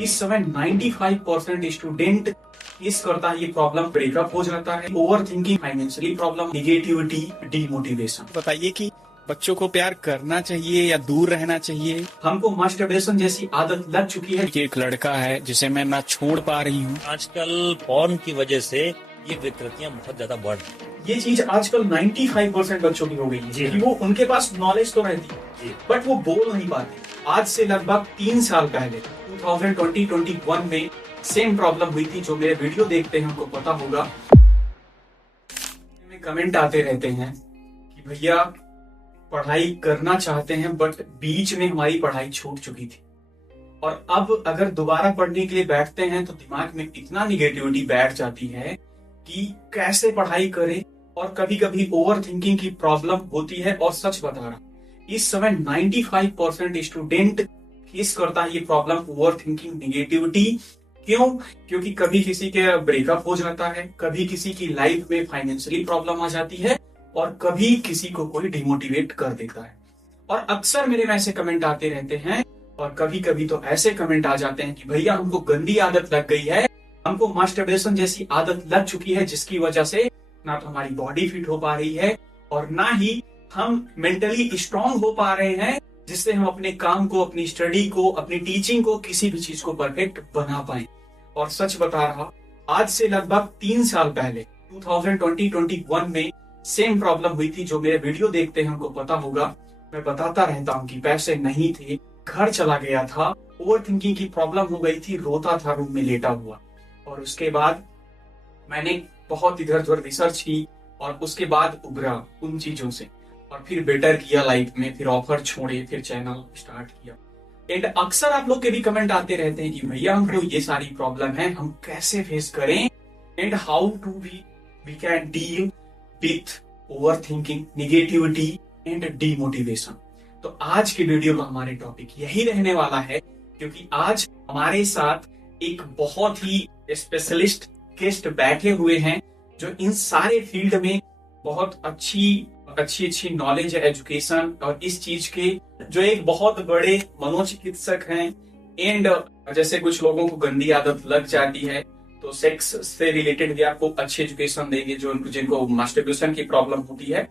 इस समय 95% student face करता है ये प्रॉब्लम। ब्रेकअप हो जाता है, over thinking, financially problem, negativity, demotivation. बताइए कि बच्चों को प्यार करना चाहिए या दूर रहना चाहिए। हमको मास्टरबेशन जैसी आदत लग चुकी है कि एक लड़का है जिसे मैं ना छोड़ पा रही हूँ। आजकल फोन की वजह से ये विकृतियां बहुत ज्यादा बढ़ रही हैं। ये चीज आजकल 95% बच्चों की हो गई है कि वो उनके पास नॉलेज तो रहती है बट वो बोल नहीं पाते। आज से लगभग 3 साल पहले 2020-21 में सेम प्रॉब्लम हुई थी। जो मेरे वीडियो देखते हैं उनको पता होगा। में कमेंट आते रहते हैं कि भैया पढ़ाई करना चाहते हैं बट बीच में हमारी पढ़ाई छूट चुकी थी और अब अगर दोबारा पढ़ने के लिए बैठते हैं तो दिमाग में इतना निगेटिविटी बैठ जाती है कि कैसे पढ़ाई करें और कभी कभी ओवर थिंकिंग की प्रॉब्लम होती है। और सच बता रहा, इस समय 95% स्टूडेंट फेस करता है ये प्रॉब्लम, ओवर थिंकिंग, निगेटिविटी। क्यों? क्योंकि कभी किसी के ब्रेकअप हो जाता है, कभी किसी की लाइफ में फाइनेंशियली प्रॉब्लम आ जाती है और कभी किसी को कोई डिमोटिवेट कर देता है। और अक्सर मेरे में ऐसे कमेंट आते रहते हैं और कभी कभी तो ऐसे कमेंट आ जाते हैं कि भैया हमको गंदी आदत लग गई है, हमको मास्टरबेशन जैसी आदत लग चुकी है जिसकी वजह से ना तो हमारी बॉडी फिट हो पा रही है और ना ही हम मेंटली स्ट्रांग हो पा रहे हैं जिससे हम अपने काम को, अपनी स्टडी को, अपनी टीचिंग को, किसी भी चीज को परफेक्ट बना पाए। और सच बता रहा, आज से लगभग 3 साल पहले 2020-21 में सेम प्रॉब्लम हुई थी। जो मेरे वीडियो देखते हैं उनको पता होगा। मैं बताता रहता हूँ कि पैसे नहीं थे, घर चला गया था, ओवर थिंकिंग की प्रॉब्लम हो गई थी, रोता था रूम में लेटा हुआ। और उसके बाद मैंने बहुत इधर उधर रिसर्च की और उसके बाद उभरा उन चीजों से और फिर बेटर किया लाइफ में, फिर ऑफर छोड़े, फिर चैनल स्टार्ट किया। एंड अक्सर आप लोग के भी कमेंट आते रहते हैं कि भैया हमको ये सारी प्रॉब्लम है, हम कैसे फेस करें and how to we can deal with over thinking, negativity and demotivation. तो आज के वीडियो का हमारे टॉपिक यही रहने वाला है क्योंकि आज हमारे साथ एक बहुत ही स्पेशलिस्ट गेस्ट बैठे हुए हैं जो इन सारे फील्ड में बहुत अच्छी नॉलेज है, एजुकेशन और इस चीज के, जो एक बहुत बड़े मनोचिकित्सक हैं। एंड जैसे कुछ लोगों को गंदी आदत लग जाती है तो सेक्स से रिलेटेड भी आपको अच्छी एजुकेशन देंगे जो जिनको मास्टरबेशन की प्रॉब्लम होती है।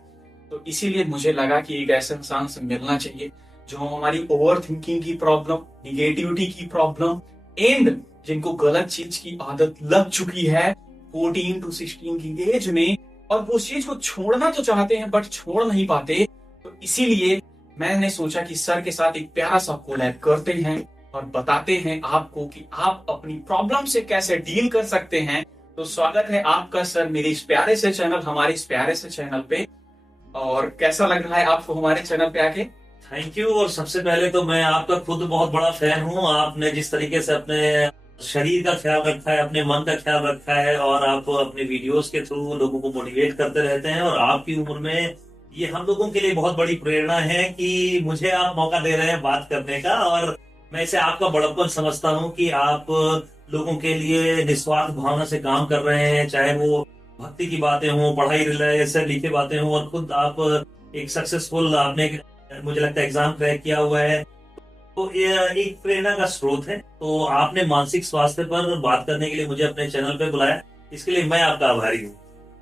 तो इसीलिए मुझे लगा कि एक ऐसे इंसान से मिलना चाहिए जो हमारी ओवर थिंकिंग की प्रॉब्लम, निगेटिविटी की प्रॉब्लम एंड जिनको गलत चीज की आदत लग चुकी है 14 to 16 की एज में और वो चीज को छोड़ना तो चाहते हैं बट छोड़ नहीं पाते। तो इसीलिए मैंने सोचा कि सर के साथ एक प्यारा सा कोलैब करते हैं और बताते हैं आपको कि आप अपनी प्रॉब्लम से कैसे डील कर सकते हैं। तो स्वागत है आपका सर मेरे इस प्यारे से चैनल, हमारे इस प्यारे से चैनल पे। और कैसा लग रहा है आपको हमारे चैनल पे आके? Thank you. और सबसे पहले तो मैं आपका खुद बहुत बड़ा फैन हूँ। आपने जिस तरीके से अपने शरीर का ख्याल रखा है, अपने मन का ख्याल रखा है और आप अपने वीडियोस के थ्रू लोगों को मोटिवेट करते रहते हैं। और आपकी उम्र में ये हम लोगों के लिए बहुत बड़ी प्रेरणा है कि मुझे आप मौका दे रहे हैं बात करने का। और मैं इसे आपका बड़प्पन समझता हूँ कि आप लोगों के लिए निस्वार्थ भावना से काम कर रहे हैं, चाहे वो भक्ति की बातें हों, पढ़ाई से लिखी बातें हों। और खुद आप एक सक्सेसफुल, आपने मुझे लगता है एग्जाम क्रैक किया हुआ है, तो ये एक प्रेरणा का स्रोत है। तो आपने मानसिक स्वास्थ्य पर बात करने के लिए मुझे अपने चैनल पे बुलाया, इसके लिए मैं आपका आभारी हूँ।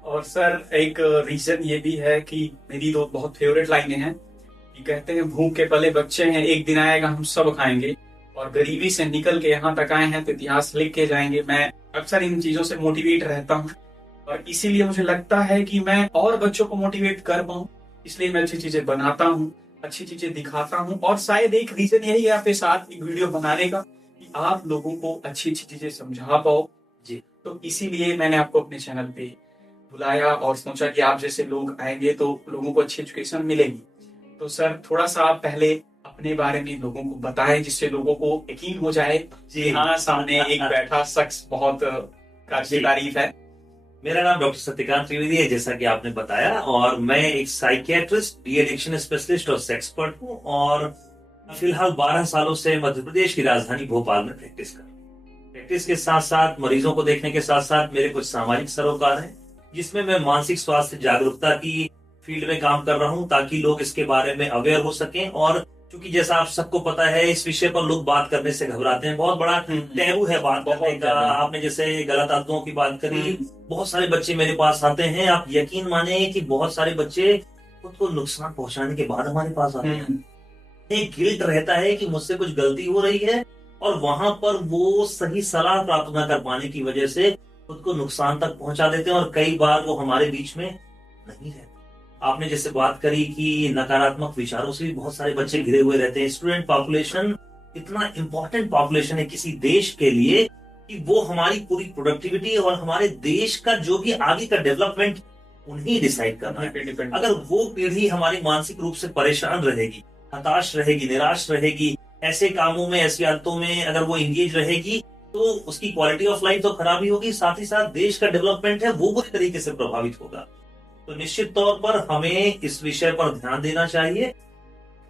और सर एक रीजन ये भी है कि मेरी तो बहुत फेवरेट लाइनें हैं कि कहते हैं भूख के पले बच्चे हैं, एक दिन आएगा हम सब खाएंगे, और गरीबी से निकल के यहाँ तक आए हैं तो इतिहास लिख के जाएंगे। मैं अक्सर इन चीजों से मोटिवेट रहता हूँ और इसीलिए मुझे लगता है कि मैं और बच्चों को मोटिवेट कर पाऊँ, इसलिए मैं अच्छी चीजें बनाता हूँ, अच्छी चीजें दिखाता हूँ। और शायद एक रीजन यही है आपके साथ एक वीडियो बनाने का कि आप लोगों को अच्छी अच्छी चीजें समझा पाओ जी। तो इसीलिए मैंने आपको अपने चैनल पे बुलाया और सोचा कि आप जैसे लोग आएंगे तो लोगों को अच्छी एजुकेशन मिलेगी। तो सर थोड़ा सा आप पहले अपने बारे में लोगों को बताएं जिससे लोगों को यकीन हो जाए जी हाँ सामने एक बैठा शख्स बहुत काबिल तारीफ है। मेरा नाम डॉक्टर सत्यकांत त्रिवेदी है, जैसा कि आपने बताया, और मैं एक साइकियाट्रिस्ट, डी एडिक्शन स्पेशलिस्ट और सेक्स एक्सपर्ट हूँ। और फिलहाल 12 सालों से मध्य प्रदेश की राजधानी भोपाल में प्रैक्टिस कर रहा हूँ। प्रैक्टिस के साथ साथ, मरीजों को देखने के साथ साथ मेरे कुछ सामाजिक सरोकार हैं जिसमें मैं मानसिक स्वास्थ्य जागरूकता की फील्ड में काम कर रहा हूँ ताकि लोग इसके बारे में अवेयर हो सकें और क्योंकि जैसा आप सबको पता है इस विषय पर लोग बात करने से घबराते हैं, बहुत बड़ा टैबू है बात करने का। आपने जैसे गलत आदतों की बात करी, बहुत सारे बच्चे मेरे पास आते हैं, आप यकीन माने कि बहुत सारे बच्चे खुद को नुकसान पहुंचाने के बाद हमारे पास आते हैं। एक गिल्ट रहता है कि मुझसे कुछ गलती हो रही है, और वहां पर वो सही सलाह प्राप्त न कर पाने की वजह से खुद को नुकसान तक पहुंचा देते हैं, और कई बार वो हमारे बीच में नहीं रहते। आपने जैसे बात करी कि नकारात्मक विचारों से भी बहुत सारे बच्चे घिरे हुए रहते हैं। स्टूडेंट पॉपुलेशन इतना इंपॉर्टेंट पॉपुलेशन है किसी देश के लिए कि वो हमारी पूरी प्रोडक्टिविटी और हमारे देश का जो भी आगे का डेवलपमेंट उन्हीं डिसाइड करना है। अगर वो पीढ़ी हमारी मानसिक रूप से परेशान रहेगी, हताश रहेगी, निराश रहेगी, ऐसे कामों में, ऐसी आदतों में अगर वो इंगेज रहेगी, तो उसकी क्वालिटी ऑफ लाइफ तो खराब ही होगी, साथ ही साथ देश का डेवलपमेंट है वो बुरी तरीके से प्रभावित होगा। तो निश्चित तौर पर हमें इस विषय पर ध्यान देना चाहिए,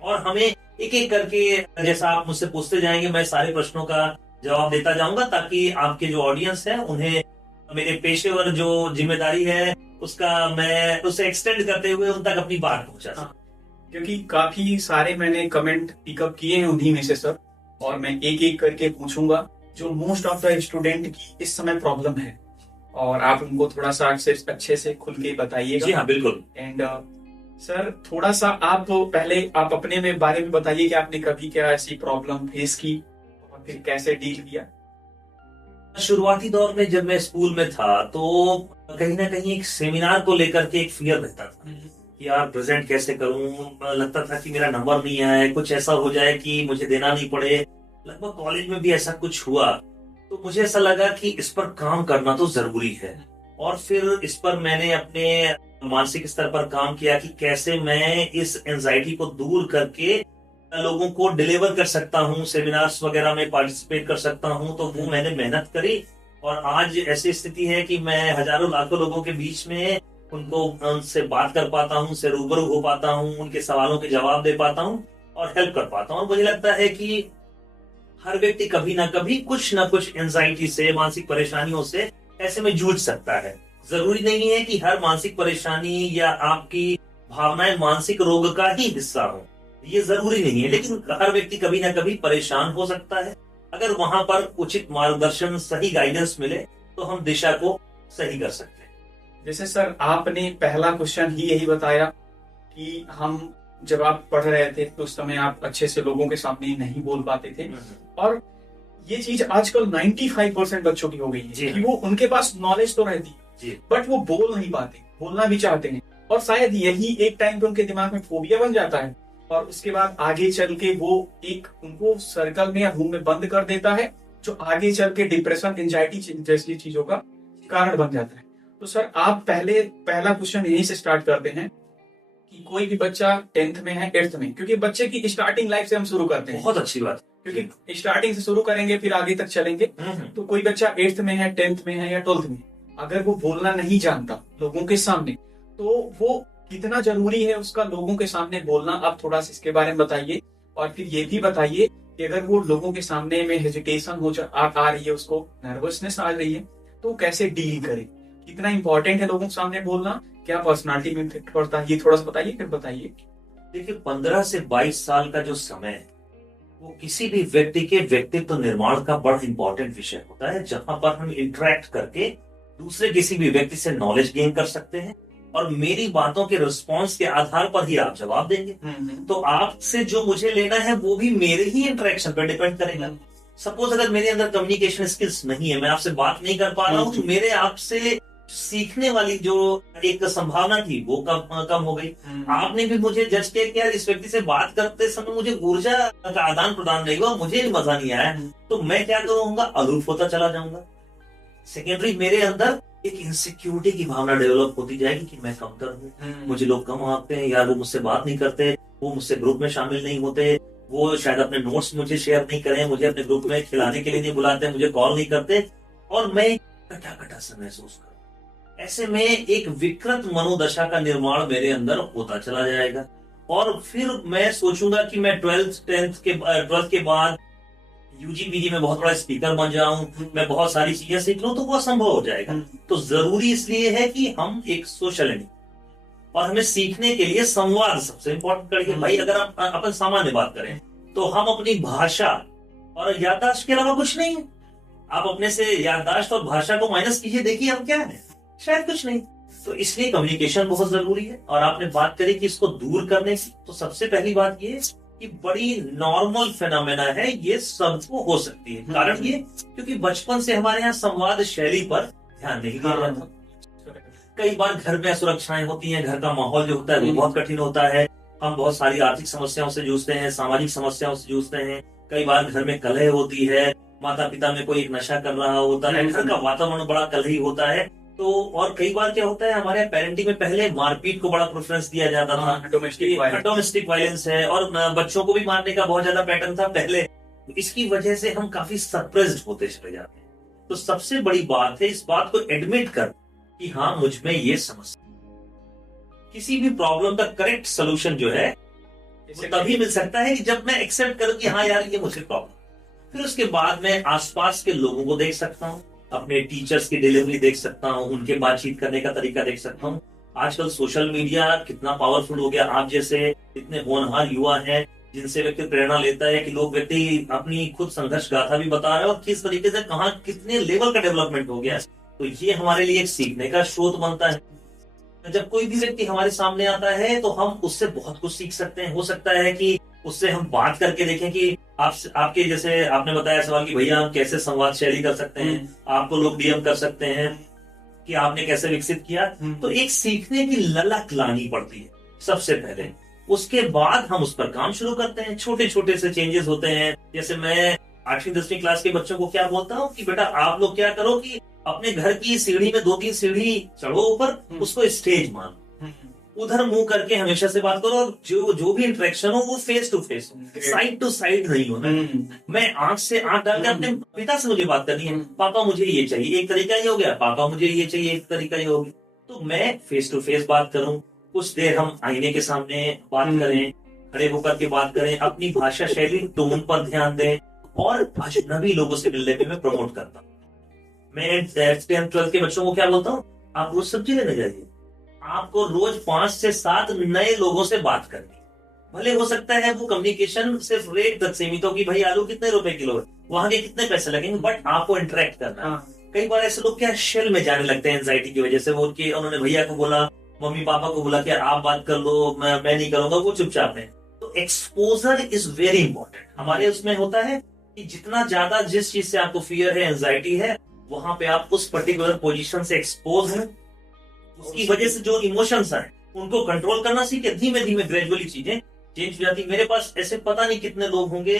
और हमें एक एक करके, जैसा आप मुझसे पूछते जाएंगे, मैं सारे प्रश्नों का जवाब देता जाऊंगा, ताकि आपके जो ऑडियंस है उन्हें मेरे पेशेवर जो जिम्मेदारी है उसका मैं उसे एक्सटेंड करते हुए उन तक अपनी बात पहुंचा सकूं। क्योंकि काफी सारे मैंने कमेंट पिकअप किए हैं उन्हीं में से सर, और मैं एक एक करके पूछूंगा जो मोस्ट ऑफ द स्टूडेंट की इस समय प्रॉब्लम है, और आप उनको थोड़ा सा अच्छे से खुल के बताइएगा। जी हाँ, बिल्कुल। एंड सर थोड़ा सा आप पहले आप अपने में बारे में बताइए कि आपने कभी क्या ऐसी प्रॉब्लम फेस की और फिर कैसे डील किया। शुरुआती दौर में जब मैं स्कूल में था तो कहीं ना कहीं एक सेमिनार को लेकर के एक फियर रहता था कि यार प्रेजेंट कैसे करूं। लगता था कि मेरा नंबर नहीं आए, कुछ ऐसा हो जाए कि मुझे देना नहीं पड़े। लगभग कॉलेज में भी ऐसा कुछ हुआ, तो मुझे ऐसा लगा कि इस पर काम करना तो जरूरी है, और फिर इस पर मैंने अपने मानसिक स्तर पर काम किया कि कैसे मैं इस एंजाइटी को दूर करके लोगों को डिलीवर कर सकता हूँ, सेमिनार्स वगैरह में पार्टिसिपेट कर सकता हूँ। तो वो मैंने मेहनत करी, और आज ऐसी स्थिति है कि मैं हजारों लाखों लोगों के बीच में उनसे बात कर पाता हूँ, उनसे रूबरू हो पाता हूँ, उनके सवालों के जवाब दे पाता हूँ और हेल्प कर पाता हूँ। और मुझे लगता है कि हर व्यक्ति कभी ना कभी कुछ ना कुछ एंजाइटी से, मानसिक परेशानियों से ऐसे में जूझ सकता है। जरूरी नहीं है कि हर मानसिक परेशानी या आपकी भावनाएं मानसिक रोग का ही हिस्सा हो, ये जरूरी नहीं है, लेकिन हर व्यक्ति कभी ना कभी परेशान हो सकता है। अगर वहां पर उचित मार्गदर्शन, सही गाइडेंस मिले तो हम दिशा को सही कर सकते हैं। जैसे सर आपने पहला क्वेश्चन ही यही बताया कि हम जब आप पढ़ रहे थे तो उस समय आप अच्छे से लोगों के सामने नहीं बोल पाते थे, और ये चीज आजकल 95% बच्चों की हो गई है कि वो उनके पास नॉलेज तो रहती है बट वो बोल नहीं पाते, बोलना भी चाहते हैं, और शायद यही एक टाइम पे उनके दिमाग में फोबिया बन जाता है, और उसके बाद आगे चल के वो एक उनको सर्कल में या रूम में बंद कर देता है, जो आगे चल के डिप्रेशन, एंजाइटी जैसी चीजों का कारण बन जाता है। तो सर आप पहला क्वेश्चन यहीं से स्टार्ट करते हैं कि कोई भी बच्चा 10th में है, 8th में, क्योंकि बच्चे की स्टार्टिंग लाइफ से हम शुरू करते हैं। बहुत अच्छी बात, क्योंकि स्टार्टिंग से शुरू करेंगे फिर आगे तक चलेंगे। तो कोई बच्चा 8th में है, 10th में है या 12th में, अगर वो बोलना नहीं जानता लोगों के सामने, तो वो कितना जरूरी है उसका लोगों के सामने बोलना, आप थोड़ा सा इसके बारे में बताइए। और फिर ये भी बताइए कि अगर वो लोगों के सामने में हेजिटेशन आ रही है, उसको नर्वसनेस आ रही है, तो कैसे डील करे, कितना इंपॉर्टेंट है लोगों के सामने बोलना, क्या पर्सनालिटी में इफेक्ट पड़ता है, ये थोड़ा सा बताइए। फिर बताइए। देखिए 15 से 22 साल का जो समय है वो किसी भी व्यक्ति के व्यक्तित्व निर्माण का बड़ा इंपॉर्टेंट विषय होता है, जहां पर हम इंटरेक्ट करके दूसरे किसी भी व्यक्ति से नॉलेज गेन कर सकते हैं, और मेरी बातों के रिस्पॉन्स के आधार पर ही आप जवाब देंगे। तो आपसे जो मुझे लेना है वो भी मेरे ही इंटरेक्शन पर डिपेंड करेगा। सपोज अगर मेरे अंदर कम्युनिकेशन स्किल्स नहीं है, मैं आपसे बात नहीं कर पा रहा हूँ, तो मेरे आपसे सीखने वाली जो एक संभावना थी वो कम हो गई। आपने भी मुझे जज किया कि यार इस व्यक्ति से बात करते समय मुझे ऊर्जा का आदान प्रदान नहीं हुआ, मुझे भी मजा नहीं आया, तो मैं क्या करूंगा, अलूफ होता चला जाऊंगा। सेकेंडरी मेरे अंदर एक इनसिक्योरिटी की भावना डेवलप होती जाएगी कि मैं कमतर हूँ, मुझे लोग कम आंकते हैं, यार वो मुझसे बात नहीं करते, वो मुझसे ग्रुप में शामिल नहीं होते, वो शायद अपने नोट्स मुझे शेयर नहीं करें, मुझे अपने ग्रुप में खिलाने के लिए नहीं बुलाते, मुझे कॉल नहीं करते, और मैं कटा सा महसूस करूं। ऐसे में एक विकृत मनोदशा का निर्माण मेरे अंदर होता चला जाएगा, और फिर मैं सोचूंगा कि मैं 12th के बाद यूजी में बहुत बड़ा स्पीकर बन जाऊं, मैं बहुत सारी चीजें सीख लूं, तो वो असंभव हो जाएगा। तो जरूरी इसलिए है कि हम एक सोशल एनिमल, और हमें सीखने के लिए संवाद सबसे इंपॉर्टेंट कड़ी है। भाई अगर हम अपन सामान्य बात करें तो हम अपनी भाषा और याददाश्त के अलावा कुछ नहीं है। आप अपने से याददाश्त और भाषा को माइनस कीजिए, देखिए हम क्या है, शायद कुछ नहीं। तो इसलिए कम्युनिकेशन बहुत जरूरी है। और आपने बात करी कि इसको दूर करने की, तो सबसे पहली बात ये कि बड़ी नॉर्मल फेनोमेना है, ये सबको हो सकती है। कारण ये क्योंकि बचपन से हमारे यहाँ संवाद शैली पर ध्यान नहीं दिया जाता। कई बार घर में असुरक्षाएं होती हैं, घर का माहौल जो होता है वो बहुत कठिन होता है। हम बहुत सारी आर्थिक समस्याओं से जूझते हैं, सामाजिक समस्याओं से जूझते हैं। कई बार घर में कलह होती है, माता पिता में कोई एक नशा कर रहा होता है, घर का वातावरण बड़ा कलही होता है। तो और कई बार क्या होता है, हमारे पेरेंटिंग में पहले मारपीट को बड़ा प्रेफरेंस दिया जाता था। डोमेस्टिक वायलेंस है और बच्चों को भी मारने का बहुत ज्यादा पैटर्न था पहले। तो इसकी वजह से हम काफी सरप्राइज्ड होते चले जाते हैं। तो सबसे बड़ी बात है इस बात को एडमिट कर कि हाँ मुझ में ये समस्या। किसी भी प्रॉब्लम का करेक्ट सोल्यूशन जो है वो तभी मिल सकता है कि जब मैं एक्सेप्ट करूं कि हाँ यार ये मुझे प्रॉब्लम। फिर उसके बाद मैं आसपास के लोगों को देख सकता हूँ, अपने टीचर्स की डिलीवरी देख सकता हूँ, उनके बातचीत करने का तरीका देख सकता हूँ। आजकल सोशल मीडिया कितना पावरफुल हो गया। आप जैसे इतने होनहार युवा हैं जिनसे व्यक्ति प्रेरणा लेता है कि लोग व्यक्ति अपनी खुद संघर्ष गाथा भी बता रहे हैं और किस तरीके से कहाँ कितने लेवल का डेवलपमेंट हो गया। तो ये हमारे लिए एक सीखने का स्रोत बनता है। जब कोई भी व्यक्ति हमारे सामने आता है तो हम उससे बहुत कुछ सीख सकते हैं। हो सकता है कि उससे हम बात करके देखें कि आपके जैसे आपने बताया सवाल कि भैया हम कैसे संवाद शैली कर सकते हैं, आपको लोग डीएम कर सकते हैं कि आपने कैसे विकसित किया। तो एक सीखने की ललक लानी पड़ती है सबसे पहले। उसके बाद हम उस पर काम शुरू करते हैं। छोटे छोटे से चेंजेस होते हैं। जैसे मैं 8वीं 10वीं क्लास के बच्चों को क्या बोलता हूँ कि बेटा आप लोग क्या करो कि अपने घर की सीढ़ी में 2-3 सीढ़ी चढ़ो ऊपर, उसको स्टेज मानो, उधर मुंह करके हमेशा से बात करो। और जो भी इंटरेक्शन हो वो face to face, side to side नहीं होना। मैं आंख से आंख डालकर अपने पिता से मुझे बात करनी है, पापा मुझे ये चाहिए, एक तरीका ये हो गया, पापा मुझे ये चाहिए, एक तरीका ये हो गया। तो मैं फेस टू फेस बात करूं, कुछ देर हम आईने के सामने बात करें, खड़े होकर के बात करें, अपनी भाषा शैली टोन पर ध्यान दें। और अजनबी लोगों से मिलने में मैं प्रमोट करता हूँ। मैं 10th 12th के बच्चों को क्या बोलता हूँ, आप रोज सब्जी लेने जाइए, आपको रोज 5 से 7 नए लोगों से बात करनी। भले हो सकता है वो कम्युनिकेशन सिर्फ रेट तक सीमित हो कि भाई आलू कितने रुपए किलो है, वहां के कितने पैसे लगेंगे, बट आपको इंटरेक्ट करना है। कई बार ऐसे लोग क्या शेल में जाने लगते हैं एंजाइटी की वजह से। वो उन्होंने भैया को बोला, मम्मी पापा को बोला कि आप बात कर लो, मैं नहीं करूंगा, वो चुपचाप है। तो एक्सपोजर इज वेरी इंपॉर्टेंट। हमारे उसमें होता है कि जितना ज्यादा जिस चीज से आपको फियर है, एंजाइटी है, वहां पे आप उस पर्टिकुलर पोजीशन से एक्सपोज हैं, उसकी वजह से जो इमोशंस हैं उनको कंट्रोल करना सीखे। धीमे धीमे ग्रेजुअली चीजें चेंज हो जाती। मेरे पास ऐसे पता नहीं कितने लोग होंगे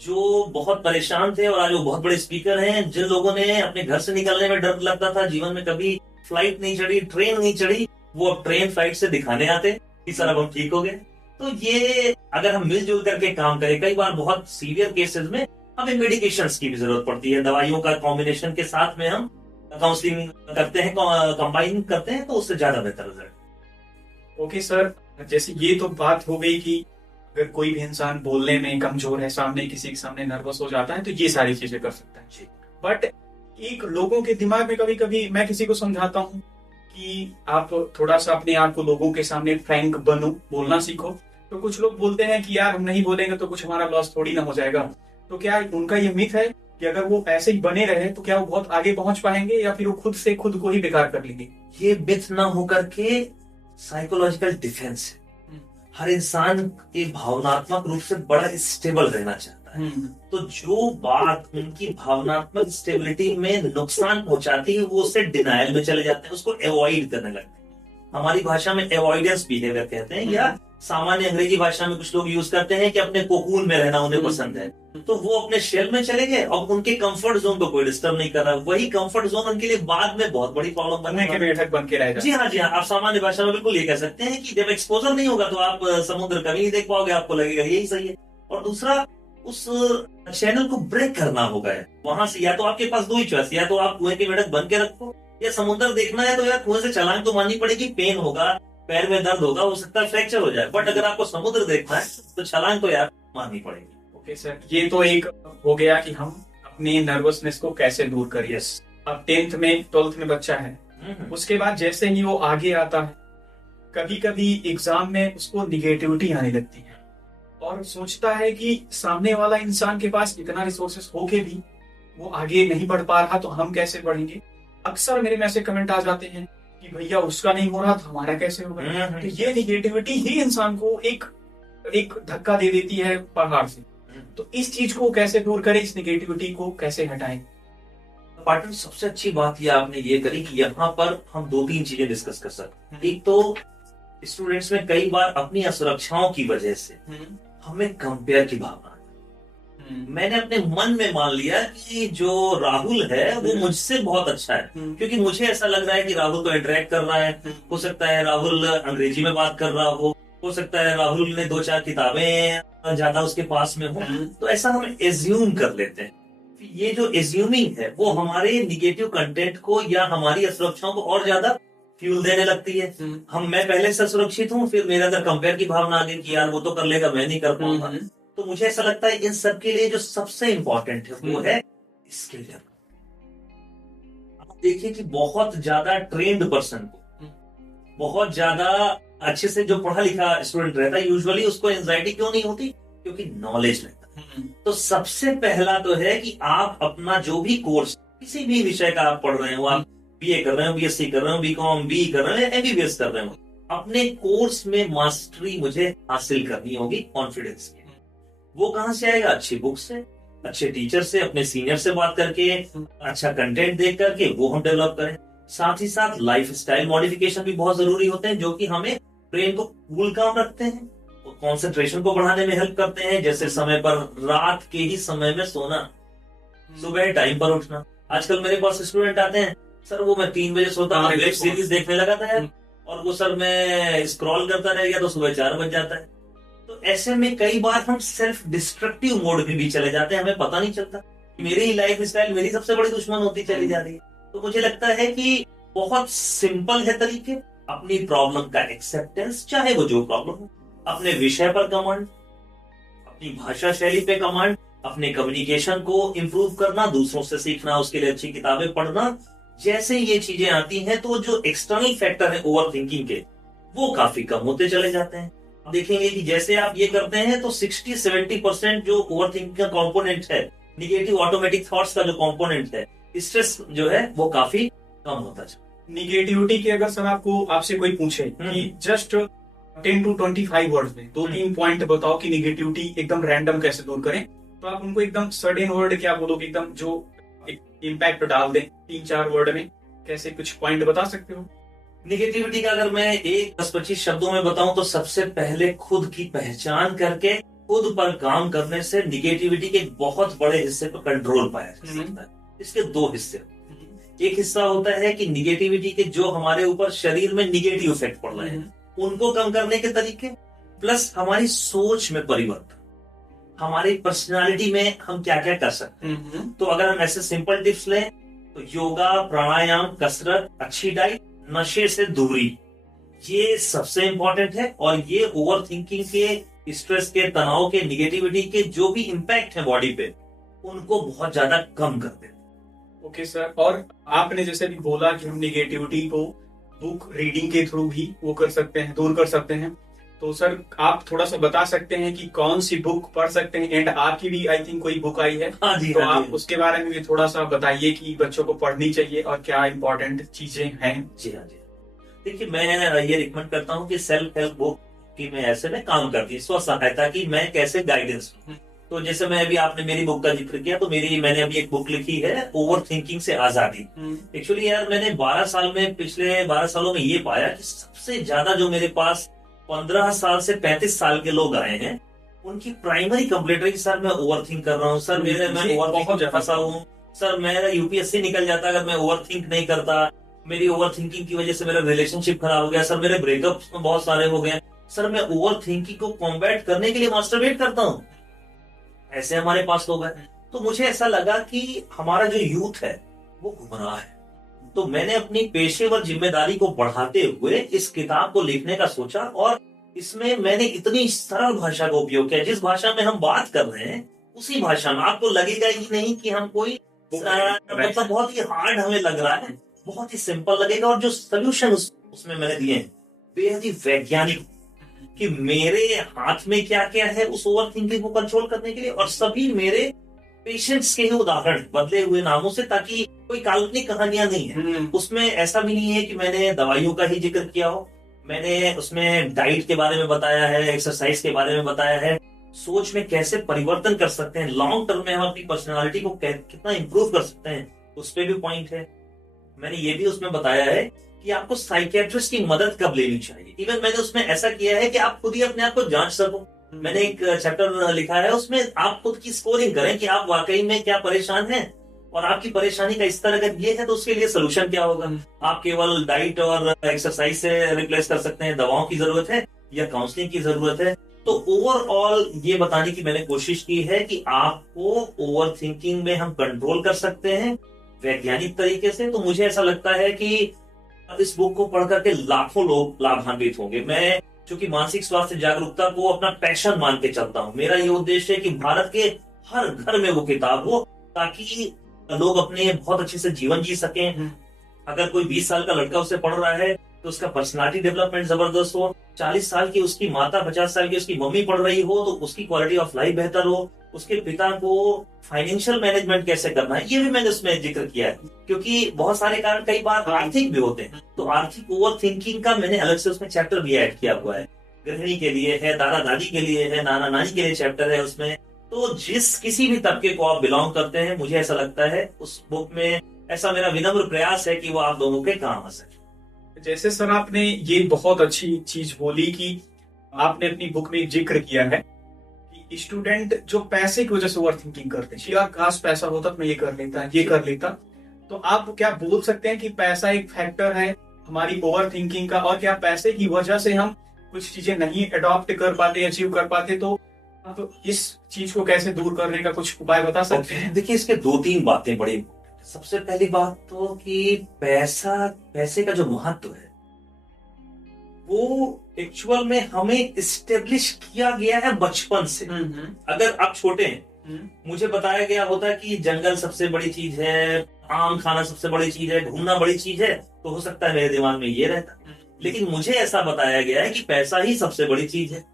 जो बहुत परेशान थे और आज वो बहुत बड़े स्पीकर हैं। जिन लोगों ने अपने घर से निकलने में डर लगता था, जीवन में कभी फ्लाइट नहीं चढ़ी, ट्रेन नहीं चढ़ी, वो अब ट्रेन फ्लाइट से दिखाने आते कि सर अब हम ठीक हो गए। तो ये अगर हम मिलजुल करके काम करें, कई बार बहुत सीवियर केसेस में हमें मेडिकेशंस की भी जरूरत पड़ती है, दवाइयों का कॉम्बिनेशन के साथ में हम काउंसलिंग करते हैं, कंबाइन करते हैं, तो उससे ज्यादा बेहतर रिजल्ट। ओके सर, जैसे ये तो बात हो गई कि अगर कोई भी इंसान बोलने में कमजोर है, सामने किसी के सामने नर्वस हो जाता है, तो ये सारी चीजें कर सकता है। बट एक लोगों के दिमाग में कभी कभी मैं किसी को समझाता हूँ कि आप थोड़ा सा अपने आप को लोगों के सामने फ्रैंक बनो, बोलना सीखो। तो कुछ लोग बोलते हैं कि यार हम नहीं बोलेंगे तो कुछ हमारा लॉस थोड़ी ना हो जाएगा। तो क्या उनका ये मिथ है कि अगर वो ऐसे ही बने रहे तो क्या वो बहुत आगे पहुंच पाएंगे, या फिर वो खुद से खुद को ही बेकार कर लेंगे? ये मिथ ना होकर के साइकोलॉजिकल डिफेंस है। हर इंसान के भावनात्मक रूप से बड़ा स्टेबल रहना चाहता है। तो जो बात उनकी भावनात्मक स्टेबिलिटी में नुकसान पहुंचाती है, वो उससे डिनायल में चले जाते हैं, उसको अवॉइड करने लगते हैं। हमारी भाषा में अवॉइडेंस बिहेवियर कहते हैं, या सामान्य अंग्रेजी भाषा में कुछ लोग यूज करते हैं कि अपने कोकून में रहना उन्हें पसंद है। तो वो अपने शेल में चले गए और उनके कंफर्ट जोन को कोई डिस्टर्ब नहीं कर रहा। वही कंफर्ट जोन उनके लिए बाद में बहुत बड़ी प्रॉब्लम बनने के बैठक बन के रहेगा। जी हाँ, आप सामान्य भाषा में बिल्कुल ये कह सकते हैं कि जब एक्सपोजर नहीं होगा तो आप समुद्र कभी नहीं देख पाओगे, आपको लगेगा यही सही है। और दूसरा, उस चैनल को ब्रेक करना होगा। वहां से या तो आपके पास 2 ही चॉइस, या तो आप कुएं की बैठक बन के रखो, या समुद्र देखना है तो यार कुएं से छलांग तो मारनी पड़ेगी, पेन होगा, पैर में दर्द होगा, हो सकता है फ्रैक्चर हो जाए, बट अगर आपको समुद्र देखना है तो छलांग तो यार मारनी पड़ेगी। ओके सर, ये तो एक हो गया कि हम अपनी नर्वसनेस को कैसे दूर करिए। अब 10th में 12th में बच्चा है, उसके बाद जैसे ही वो आगे आता है कभी कभी एग्जाम में उसको निगेटिविटी आने लगती है और सोचता है कि सामने वाला इंसान के पास इतना रिसोर्सेस होके भी वो आगे नहीं बढ़ पा रहा, तो हम कैसे बढ़ेंगे। अक्सर मेरे में ऐसे कमेंट आ जाते हैं कि भैया उसका नहीं हो रहा तो हमारा कैसे होगा। तो ये निगेटिविटी ही इंसान को एक धक्का दे देती है पहाड़ से। तो इस चीज को कैसे दूर करें, इस निगेटिविटी को कैसे हटाएं। पार्टनर, सबसे अच्छी बात ये आपने ये करी कि यहाँ पर हम 2-3 चीजें डिस्कस कर सकते हैं। एक तो स्टूडेंट्स में कई बार अपनी असुरक्षाओं की वजह से हमें कंपेयर की भावना है। मैंने अपने मन में मान लिया कि जो राहुल है वो मुझसे बहुत अच्छा है, क्योंकि मुझे ऐसा लग रहा है कि राहुल तो इंटरेक्ट कर रहा है। हो सकता है राहुल अंग्रेजी में बात कर रहा हो सकता है राहुल ने 2-4 किताबें ज्यादा उसके पास में हो। तो ऐसा हम एज्यूम कर लेते हैं। ये जो एज्यूमिंग है वो हमारे निगेटिव कंटेंट को या हमारी असुरक्षाओं को और ज्यादा फ्यूल देने लगती है। मैं पहले से सुरक्षित हूँ, फिर मेरे अंदर कंपेयर की भावना आ गई कि यार वो तो कर लेगा, मैं नहीं कर पाऊंगा। तो मुझे ऐसा लगता है इन सब के लिए जो सबसे इंपॉर्टेंट है वो है स्किल डेवलपमेंट। आप देखिए कि बहुत ज्यादा ट्रेन्ड पर्सन को, बहुत ज्यादा अच्छे से जो पढ़ा लिखा स्टूडेंट रहता है, यूजुअली उसको एंजाइटी क्यों नहीं होती? क्योंकि नॉलेज रहता है। तो सबसे पहला तो है कि आप अपना जो भी कोर्स, किसी भी विषय का आप पढ़ रहे हो, आप बीए कर रहे हो, बीएससी कर रहे हो, बीकॉम, बी कर रहे हो, एमबीबीएस कर रहे हो, अपने कोर्स में मास्टरी मुझे हासिल करनी होगी कॉन्फिडेंस की। वो कहां से आएगा? अच्छी बुक से, अच्छे टीचर से, अपने सीनियर से बात करके, अच्छा कंटेंट देख करके वो हम डेवलप करें। साथ ही साथ लाइफ स्टाइल मॉडिफिकेशन भी बहुत जरूरी होते हैं, जो कि हमें ब्रेन को कूल काम रखते हैं, कंसंट्रेशन को बढ़ाने में हेल्प करते हैं। जैसे समय पर, रात के ही समय में सोना, सुबह टाइम पर उठना। आजकल मेरे पास स्टूडेंट आते हैं, सर वो मैं 3 बजे सोता हूँ, वेब सीरीज देखने लगा था यार, और वो सर मैं स्क्रॉल करता रह गया तो सुबह 4 बज जाता है। तो ऐसे में कई बार हम सेल्फ डिस्ट्रक्टिव मोड में भी चले जाते हैं, हमें पता नहीं चलता। मेरी ही लाइफ स्टाइल मेरी सबसे बड़ी दुश्मन होती चली जा रही है। तो मुझे लगता है कि बहुत सिंपल है तरीके। अपनी प्रॉब्लम का एक्सेप्टेंस, चाहे वो जो प्रॉब्लम हो, अपने विषय पर कमांड, अपनी भाषा शैली पे कमांड, अपने कम्युनिकेशन को इम्प्रूव करना, दूसरों से सीखना, उसके लिए अच्छी किताबें पढ़ना। जैसे ये चीजें आती हैं तो जो एक्सटर्नल फैक्टर है ओवर थिंकिंग के, वो काफी कम होते चले जाते हैं। आप देखेंगे कि जैसे आप ये करते हैं तो 60-70% जो ओवर थिंकिंग का कॉम्पोनेंट है, निगेटिव ऑटोमेटिक थॉट्स का जो कॉम्पोनेंट है, स्ट्रेस जो है वो काफी कम होता है। निगेटिविटी के अगर सर आपसे कोई पूछे कि जस्ट 10 to 25 वर्ड्स में 2-3 पॉइंट बताओ कि निगेटिविटी एकदम रैंडम कैसे दूर करें, तो आप उनको एकदम सर्टेन वर्ड क्या बोलोगे, एकदम जो इम्पैक्ट डाल दें 3-4 वर्ड में, कैसे कुछ पॉइंट बता सकते हो? निगेटिविटी का अगर मैं 10-25 शब्दों में बताऊं तो सबसे पहले खुद की पहचान करके खुद पर काम करने से निगेटिविटी के बहुत बड़े हिस्से पर कंट्रोल पाया जा सकता है। इसके 2 हिस्से। एक हिस्सा होता है कि निगेटिविटी के जो हमारे ऊपर शरीर में निगेटिव इफेक्ट पड़ रहे हैं उनको कम करने के तरीके, प्लस हमारी सोच में परिवर्तन, हमारी पर्सनालिटी में हम क्या क्या कर सकते हैं। तो अगर हम ऐसे सिंपल टिप्स लें तो योगा, प्राणायाम, कसरत, अच्छी डाइट, नशे से दूरी, ये सबसे इंपॉर्टेंट है। और ये ओवर थिंकिंग के, स्ट्रेस के, तनाव के, निगेटिविटी के जो भी इम्पैक्ट है बॉडी पे, उनको बहुत ज्यादा कम कर देते। ओके सर, और आपने जैसे भी बोला कि हम निगेटिविटी को बुक रीडिंग के थ्रू भी वो कर सकते हैं, दूर कर सकते हैं, तो सर आप थोड़ा सा बता सकते हैं कि कौन सी बुक पढ़ सकते हैं? एंड आपकी भी आई थिंक कोई बुक आई है। हाँ जी, तो हाँ आप जी। उसके बारे में भी थोड़ा सा बताइए कि बच्चों को पढ़नी चाहिए और क्या इम्पोर्टेंट चीजें हैं। जी हाँ जी। देखिए, मैं ये रिकमेंड करता हूँ कि सेल्फ हेल्प बुक की मैं ऐसे में काम करती हूँ, स्व सहायता की मैं कैसे गाइडेंस। तो जैसे मैं अभी, आपने मेरी बुक का जिक्र किया, तो मैंने अभी एक बुक लिखी है, ओवर थिंकिंग से आजादी। एक्चुअली यार मैंने 12 साल में, पिछले 12 सालों में ये पाया कि सबसे ज्यादा जो मेरे पास 15 साल से 35 साल के लोग आए हैं, उनकी प्राइमरी कंप्लेंट है कि सर मैं ओवर थिंक कर रहा हूँ, सर मैं ओवर थिंक में फंसा हूँ, सर मेरा यूपीएससी निकल जाता अगर मैं ओवर थिंक नहीं करता, मेरी ओवर थिंकिंग की वजह से मेरा रिलेशनशिप खराब हो गया, सर मेरे ब्रेकअप बहुत सारे हो गए, सर मैं ओवर थिंकिंग को कॉम्बैट करने के लिए मास्टरबेट करता हूँ। ऐसे हमारे पास लोग हैं। तो मुझे ऐसा लगा कि हमारा जो यूथ है वो गुमराह है। तो मैंने अपनी पेशेवर जिम्मेदारी को बढ़ाते हुए इस किताब को लिखने का सोचा, और इसमें मैंने इतनी सरल भाषा का उपयोग किया, जिस भाषा में हम बात कर रहे हैं उसी भाषा में। आपको लगेगा ही नहीं कि हम कोई मतलब बहुत ही हार्ड हमें लग रहा है, बहुत ही सिंपल लगेगा। और जो सोल्यूशन उसमें मैंने दिए हैं बेहद ही वैज्ञानिक कि मेरे हाथ में क्या क्या है उस ओवर थिंकिंग को कंट्रोल करने के लिए, और सभी मेरे पेशेंट्स के ही उदाहरण बदले हुए नामों से, ताकि कोई काल्पनिक कहानियां नहीं है उसमें। ऐसा भी नहीं है कि मैंने दवाइयों का ही जिक्र किया हो, मैंने उसमें डाइट के बारे में बताया है, एक्सरसाइज के बारे में बताया है, सोच में कैसे परिवर्तन कर सकते हैं, लॉन्ग टर्म में हम अपनी पर्सनालिटी को कितना इंप्रूव कर सकते हैं उस पर भी पॉइंट है। मैंने ये भी उसमें बताया है कि आपको साइकियाट्रिस्ट की मदद कब लेनी चाहिए। इवन मैंने उसमें ऐसा किया है कि आप खुद ही अपने आप को जांच सको। मैंने एक चैप्टर लिखा है, उसमें आप खुद की स्कोरिंग करें कि आप वाकई में क्या परेशान हैं, और आपकी परेशानी का स्तर अगर ये है तो उसके लिए सोल्यूशन क्या होगा। आप केवल डाइट और एक्सरसाइज से रिप्लेस कर सकते हैं, दवाओं की जरूरत है या काउंसलिंग की जरूरत है। तो ओवरऑल ये बताने की मैंने कोशिश की है कि आपको ओवर थिंकिंग में हम कंट्रोल कर सकते हैं वैज्ञानिक तरीके से। तो मुझे ऐसा लगता है कि इस बुक को पढ़ करके लाखों लोग लाभान्वित होंगे। मैं चूंकि मानसिक स्वास्थ्य जागरूकता को अपना पैशन मान के चलता हूँ, मेरा ये उद्देश्य है कि भारत के हर घर में वो किताब हो, ताकि लोग अपने बहुत अच्छे से जीवन जी सकें। अगर कोई 20 साल का लड़का उसे पढ़ रहा है तो उसका पर्सनालिटी डेवलपमेंट जबरदस्त हो, 40 साल की उसकी माता, 50 साल की उसकी मम्मी पढ़ रही हो तो उसकी क्वालिटी ऑफ लाइफ बेहतर हो, उसके पिता को फाइनेंशियल मैनेजमेंट कैसे करना है ये भी मैंने उसमें जिक्र किया है। क्योंकि बहुत सारे कारण कई बार आर्थिक भी होते हैं, तो आर्थिक ओवर थिंकिंग का मैंने अलग से उसमें चैप्टर भी ऐड किया हुआ है। गृहिणी के लिए है, दादा दादी के लिए है, नाना नानी के लिए चैप्टर है उसमें। तो जिस किसी भी तबके को आप बिलोंग करते हैं, मुझे ऐसा लगता है उस बुक में, ऐसा मेरा विनम्र प्रयास है कि वो आप दोनों के काम आ सके। जैसे सर आपने ये बहुत अच्छी चीज बोली कि आपने अपनी बुक में जिक्र किया है कि स्टूडेंट जो पैसे की वजह से ओवर थिंकिंग करते हैं, यार काश पैसा होता तो मैं ये कर लेता, ये कर लेता, तो आप क्या बोल सकते हैं कि पैसा एक फैक्टर है हमारी ओवर थिंकिंग का, और क्या पैसे की वजह से हम कुछ चीजें नहीं अडॉप्ट कर पाते, अचीव कर पाते, तो आप इस चीज को कैसे दूर करने का कुछ उपाय बता सकते हैं? देखिए, इसके 2-3 बातें बड़ी। सबसे पहली बात तो कि पैसे का जो महत्व है वो एक्चुअल में हमें इस्टेब्लिश किया गया है बचपन से। अगर आप छोटे हैं, मुझे बताया गया होता कि जंगल सबसे बड़ी चीज है, आम खाना सबसे बड़ी चीज है, घूमना बड़ी चीज है, तो हो सकता है मेरे दिमाग में ये रहता। लेकिन मुझे ऐसा बताया गया है कि पैसा ही सबसे बड़ी चीज है,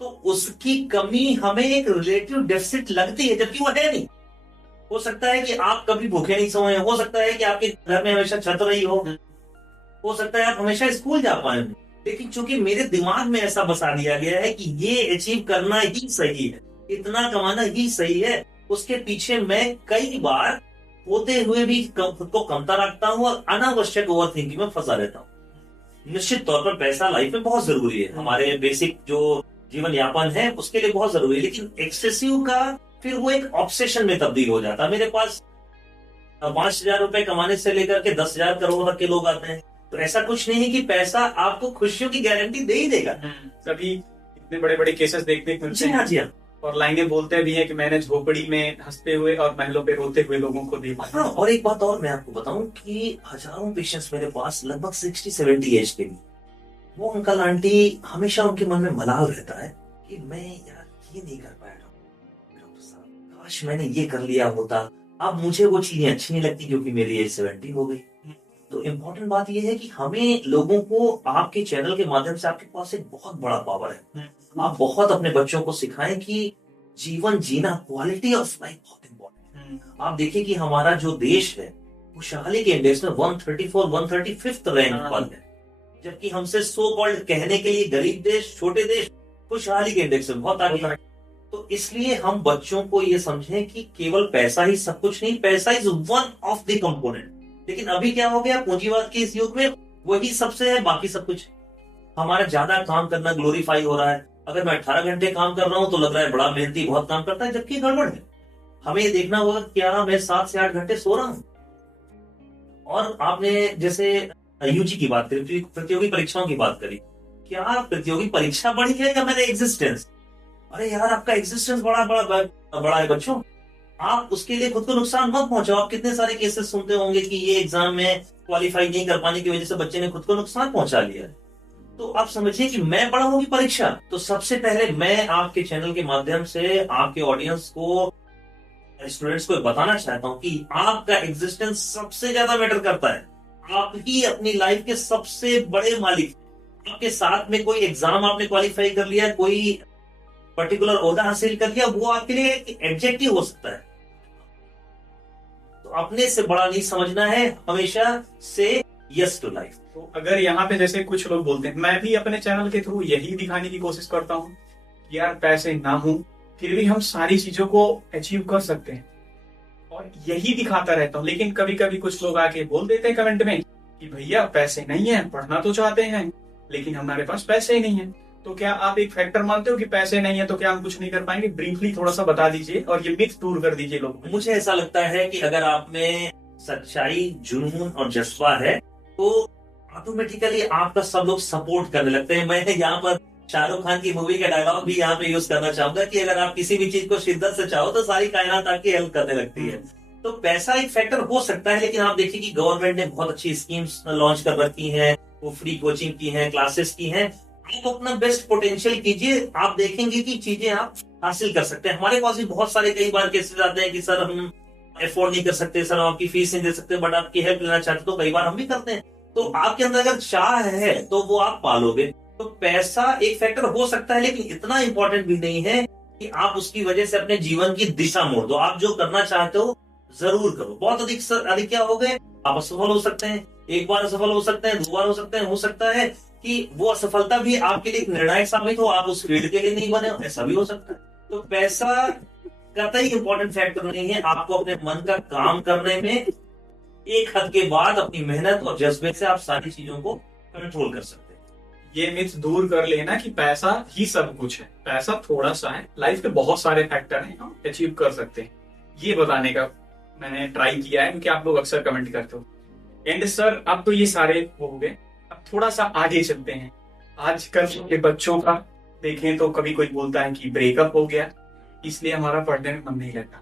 तो उसकी कमी हमें एक रिलेटिव डेफिसिट लगती है, जबकि वो है नहीं। हो सकता है कि आप कभी भूखे नहीं सोए, हो सकता है कि आपके घर में हमेशा छत रही हो सकता है आप हमेशा स्कूल जा पाए, लेकिन चूंकि मेरे दिमाग में ऐसा बसा दिया गया है कि ये अचीव करना ही सही है, इतना कमाना ही सही है, उसके पीछे मैं कई बार होते हुए भी खुद को कमता रखता हूँ और अनावश्यक ओवर थिंकिंग में फंसा रहता हूँ। निश्चित तौर पर पैसा लाइफ में बहुत जरूरी है, हमारे बेसिक जो जीवन यापन है उसके लिए बहुत जरूरी है, लेकिन एक्सेसिव का फिर वो एक ऑब्सेशन में तब्दील हो जाता है। मेरे पास 5,000 रुपए कमाने से लेकर के 10,000 करोड़ तक के लोग आते हैं, तो ऐसा कुछ नहीं है कि पैसा आपको खुशियों की गारंटी दे ही देगा। सभी इतने बड़े बड़े केसेस देखने को मिलते हैं। जी हाँ, और लाइनें बोलते भी हैं कि मैंने झोपड़ी में हंसते हुए और महलों पे रोते हुए लोगों को देखा। हाँ, और एक बात और मैं आपको बताऊं कि हजारों पेशेंट्स मेरे पास लगभग 60-70 एज के भी, वो अंकल आंटी हमेशा उनके मन में मलाल रहता है कि मैं यार ये नहीं कर पाया, डॉक्टर साहब काश मैंने ये कर लिया होता। अब मुझे वो चीजें अच्छी नहीं लगती क्योंकि मेरी एज 70 हो गई। तो इम्पोर्टेंट बात यह है कि हमें लोगों को आपके चैनल के माध्यम से, आपके पास एक बहुत बड़ा पावर है, आप बहुत अपने बच्चों को सिखाएं कि जीवन जीना, क्वालिटी ऑफ लाइफ बहुत इंपॉर्टेंट है। आप देखिए कि हमारा जो देश है खुशहाली के इंडेक्स में 135th रैंक पर है, जबकि हमसे सो कॉल्ड कहने के लिए गरीब देश, छोटे देश खुशहाली के इंडेक्स में बहुत आगे है। तो इसलिए हम बच्चों को ये समझें कि केवल पैसा ही सब कुछ नहीं, पैसा is one of the component. लेकिन अभी क्या हो गया, पूंजीवाद के इस युग में वही सबसे है, बाकी सब कुछ हमारा ज्यादा काम करना ग्लोरीफाई हो रहा है। अगर मैं 18 घंटे काम कर रहा हूं तो लग रहा है बड़ा मेहनती, बहुत काम करता है, जबकि गड़बड़ है। हमें ये देखना होगा क्या मैं 7 से 8 घंटे सो रहा हूं। और आपने जैसे यूजी की बात करी, प्रतियोगी परीक्षाओं की बात करी, क्या प्रतियोगी परीक्षा बड़ी है या मेरा एग्जिस्टेंस? अरे यार, आपका एग्जिस्टेंस बड़ा है बच्चों, आप उसके लिए खुद को नुकसान मत पहुंचाओ। आप कितने सारे केसेस सुनते होंगे कि ये एग्जाम में क्वालिफाई नहीं कर पाने की वजह से बच्चे ने खुद को नुकसान पहुंचा लिया। तो आप समझिए कि मैं बड़ा होगी परीक्षा, तो सबसे पहले मैं आपके चैनल के माध्यम से आपके ऑडियंस को, स्टूडेंट्स को बताना चाहता हूं कि आपका एग्जिस्टेंस सबसे ज्यादा मैटर करता है। आप ही अपनी लाइफ के सबसे बड़े मालिक, आपके साथ में कोई एग्जाम आपने क्वालिफाई कर लिया, कोई पर्टिकुलर ओहदा हासिल कर लिया, वो आपके लिए एक एडजेक्टिव हो सकता है। तो अपने से बड़ा नहीं समझना है, हमेशा से यस टू लाइफ। तो अगर यहाँ पे जैसे कुछ लोग बोलते हैं, मैं भी अपने चैनल के थ्रू यही दिखाने की कोशिश करता हूँ कि यार पैसे ना हो फिर भी हम सारी चीजों को अचीव कर सकते हैं, और यही दिखाता रहता हूँ। लेकिन कभी कभी कुछ लोग आके बोल देते हैं कमेंट में कि भैया पैसे नहीं है, पढ़ना तो चाहते हैं लेकिन हमारे पास पैसे ही नहीं है। तो क्या आप एक फैक्टर मानते हो कि पैसे नहीं है तो क्या हम कुछ नहीं कर पाएंगे? ब्रीफली थोड़ा सा बता दीजिए और ये मिथ दूर कर दीजिए लोगों में। मुझे ऐसा लगता है कि अगर आप में सच्चाई, जुनून और जज्बा है तो ऑटोमेटिकली आपका सब लोग सपोर्ट करने लगते हैं। मैं यहाँ पर शाहरुख खान की मूवी का डायलॉग भी यहाँ पे यूज करना चाहूंगा कि अगर आप किसी भी चीज को शिद्दत से चाहो तो सारी कायनात आपकी हेल्प करने लगती है। तो पैसा एक फैक्टर हो सकता है, लेकिन आप देखिए कि गवर्नमेंट ने बहुत अच्छी स्कीम्स लॉन्च कर रखी हैं, वो फ्री कोचिंग की हैं, क्लासेस की हैं। आप अपना बेस्ट पोटेंशियल कीजिए, आप देखेंगे कि चीजें आप हासिल कर सकते हैं। हमारे पास भी बहुत सारे कई बार केसेस आते हैं कि सर हम अफोर्ड नहीं कर सकते, सर हम आपकी फीस नहीं दे सकते, बट आपकी हेल्प लेना चाहते, तो कई बार हम भी करते हैं। तो आपके अंदर अगर चाह है तो वो आप पालोगे। तो पैसा एक फैक्टर हो सकता है, लेकिन इतना इंपॉर्टेंट भी नहीं है कि आप उसकी वजह से अपने जीवन की दिशा मोड़ दो। आप जो करना चाहते हो जरूर करो। बहुत अधिक क्या हो गए, आप असफल हो सकते हैं, एक बार असफल हो सकते हैं, 2 बार हो सकता है कि वो असफलता भी आपके लिए निर्णायक साबित हो, आप उस फील्ड के लिए नहीं बने हो, ऐसा भी हो सकता है। तो पैसा कतई इंपॉर्टेंट फैक्टर नहीं है। आपको अपने मन का काम करने में एक हद के बाद अपनी मेहनत और जज्बे से आप सारी चीजों को कंट्रोल कर सकते हैं। ये मिथ दूर कर लेना कि पैसा ही सब कुछ है। पैसा थोड़ा सा है, लाइफ में बहुत सारे फैक्टर हैं, हम अचीव कर सकते हैं। ये बताने का मैंने ट्राई किया है क्योंकि आप लोग अक्सर कमेंट करते हो। एंड सर अब तो ये सारे हो गए, अब थोड़ा सा आगे चलते हैं। आजकल के बच्चों का देखें तो कभी कोई बोलता है कि ब्रेकअप हो गया इसलिए हमारा पढ़ने में मन नहीं लगा।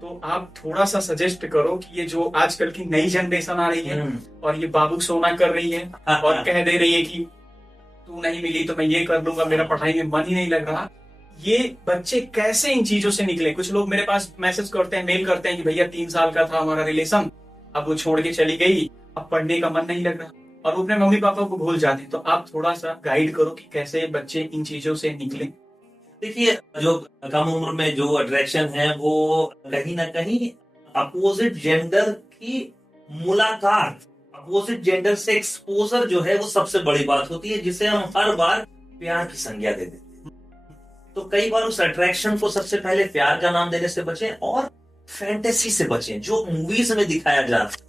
तो आप थोड़ा सा सजेस्ट करो कि ये जो आजकल की नई जनरेशन आ रही है और ये बाबू सोना कर रही है और कह दे रही है कि तू नहीं मिली तो मैं ये कर लूंगा, मेरा पढ़ाई में मन ही नहीं लग रहा, ये बच्चे कैसे इन चीजों से निकले? कुछ लोग मेरे पास मैसेज करते हैं, मेल करते हैं कि भैया 3 साल का था हमारा रिलेशन, अब वो छोड़ के चली गई, अब पढ़ने का मन नहीं लग रहा, और वो अपने मम्मी पापा को भूल जाते हैं। तो आप थोड़ा सा गाइड करो कि कैसे बच्चे इन चीजों से निकले। देखिए, जो कम उम्र में जो अट्रैक्शन है वो कहीं ना कहीं अपोजिट जेंडर की मुलाकात, अपोजिट जेंडर से एक्सपोजर जो है वो सबसे बड़ी बात होती है, जिसे हम हर बार प्यार की संज्ञा दे देते हैं। तो कई बार उस अट्रैक्शन को सबसे पहले प्यार का नाम देने से बचें और फैंटेसी से बचें। जो मूवीज में दिखाया जा रहा है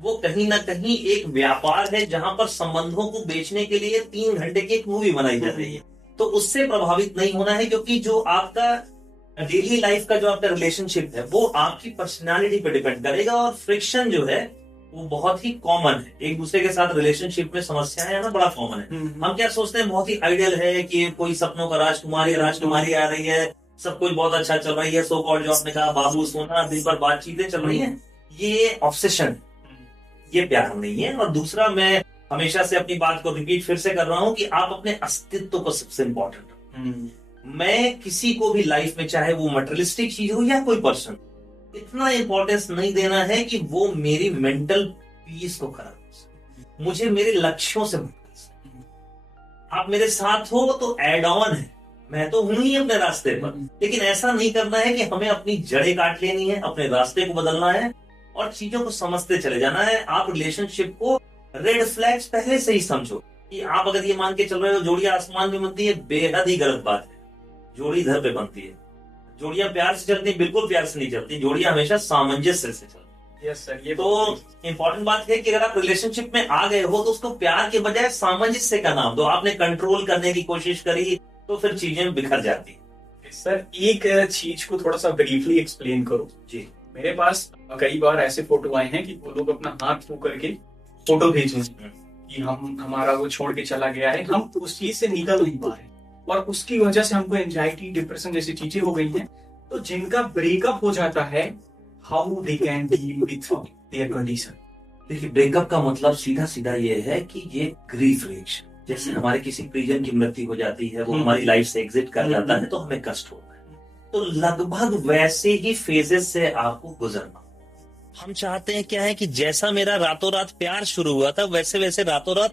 वो कहीं ना कहीं एक व्यापार है, जहां पर संबंधों को बेचने के लिए 3 घंटे की एक मूवी बनाई जा रही है। तो उससे प्रभावित नहीं होना है, क्योंकि जो आपका डेली लाइफ का जो आपका रिलेशनशिप है वो आपकी पर्सनालिटी पे डिपेंड करेगा, और फ्रिक्शन जो है वो बहुत ही कॉमन है। एक दूसरे के साथ रिलेशनशिप में समस्याएं आना बड़ा कॉमन है। हम क्या सोचते हैं, बहुत ही आइडियल है कि कोई सपनों का राजकुमारी आ रही है, सब कुछ बहुत अच्छा चल रही है, सो कॉल्ड जो आपने कहा बाबू सोना, दिन भर बातचीतें चल रही है, ये ऑब्सेशन, ये प्यार नहीं है। और दूसरा, मैं हमेशा से अपनी बात को रिपीट फिर से कर रहा हूं कि आप अपने अस्तित्व को सबसे इंपॉर्टेंट। मैं किसी को भी लाइफ में, चाहे वो मटेरियलिस्टिक चीज हो या कोई पर्सन, इतना इंपॉर्टेंस नहीं देना है कि वो मेरी मेंटल पीस को खराब कर सके, मुझे मेरे लक्ष्यों से भटका सके। आप मेरे साथ हो तो एड ऑन है, मैं तो हूं ही अपने रास्ते पर, लेकिन ऐसा नहीं करना है कि हमें अपनी जड़ें काट लेनी है, अपने रास्ते को बदलना है और चीजों को समझते चले जाना है। आप रिलेशनशिप को रेड फ्लैग्स पहले से ही समझो कि आप अगर ये मान के चल रहे हो जोड़ियां आसमान में बनती है, बेहद ही गलत बात है। जोड़ी घर पे बनती है, जोड़ियां प्यार से चलती है, बिल्कुल प्यार से नहीं चलती, जोड़ियां हमेशा सामंजस्य से चलती है। यस सर, ये तो इम्पोर्टेंट बात है कि अगर आप रिलेशनशिप में आ गए हो तो उसको प्यार के बजाय सामंजस्य का नाम दो। आपने कंट्रोल करने की कोशिश करी तो फिर चीजें बिखर जाती है। सर एक चीज को थोड़ा सा ब्रीफली एक्सप्लेन करो जी। मेरे पास कई बार ऐसे फोटो आए हैं कि वो लोग अपना हाथ छू करके फोटो भेजे कि हमारा वो छोड़ के चला गया है, हम उस चीज से निकल नहीं पा रहे और उसकी वजह से हमको एंजाइटी, डिप्रेशन जैसी चीजें हो गई हैं। तो जिनका ब्रेकअप हो जाता है, how they can deal with their condition? देखिए, ब्रेकअप का मतलब सीधा सीधा ये है कि ये ग्रीफ रिएक्शन, जैसे हमारे किसी प्रिजन की मृत्यु हो जाती है, वो हमारी लाइफ से एग्जिट कर जाता है तो हमें कष्ट होता है। तो लगभग वैसे ही फेजेस से आपको गुजरना। हम चाहते हैं क्या है कि जैसा मेरा रातों रात प्यार शुरू हुआ था, वैसे वैसे रातों रात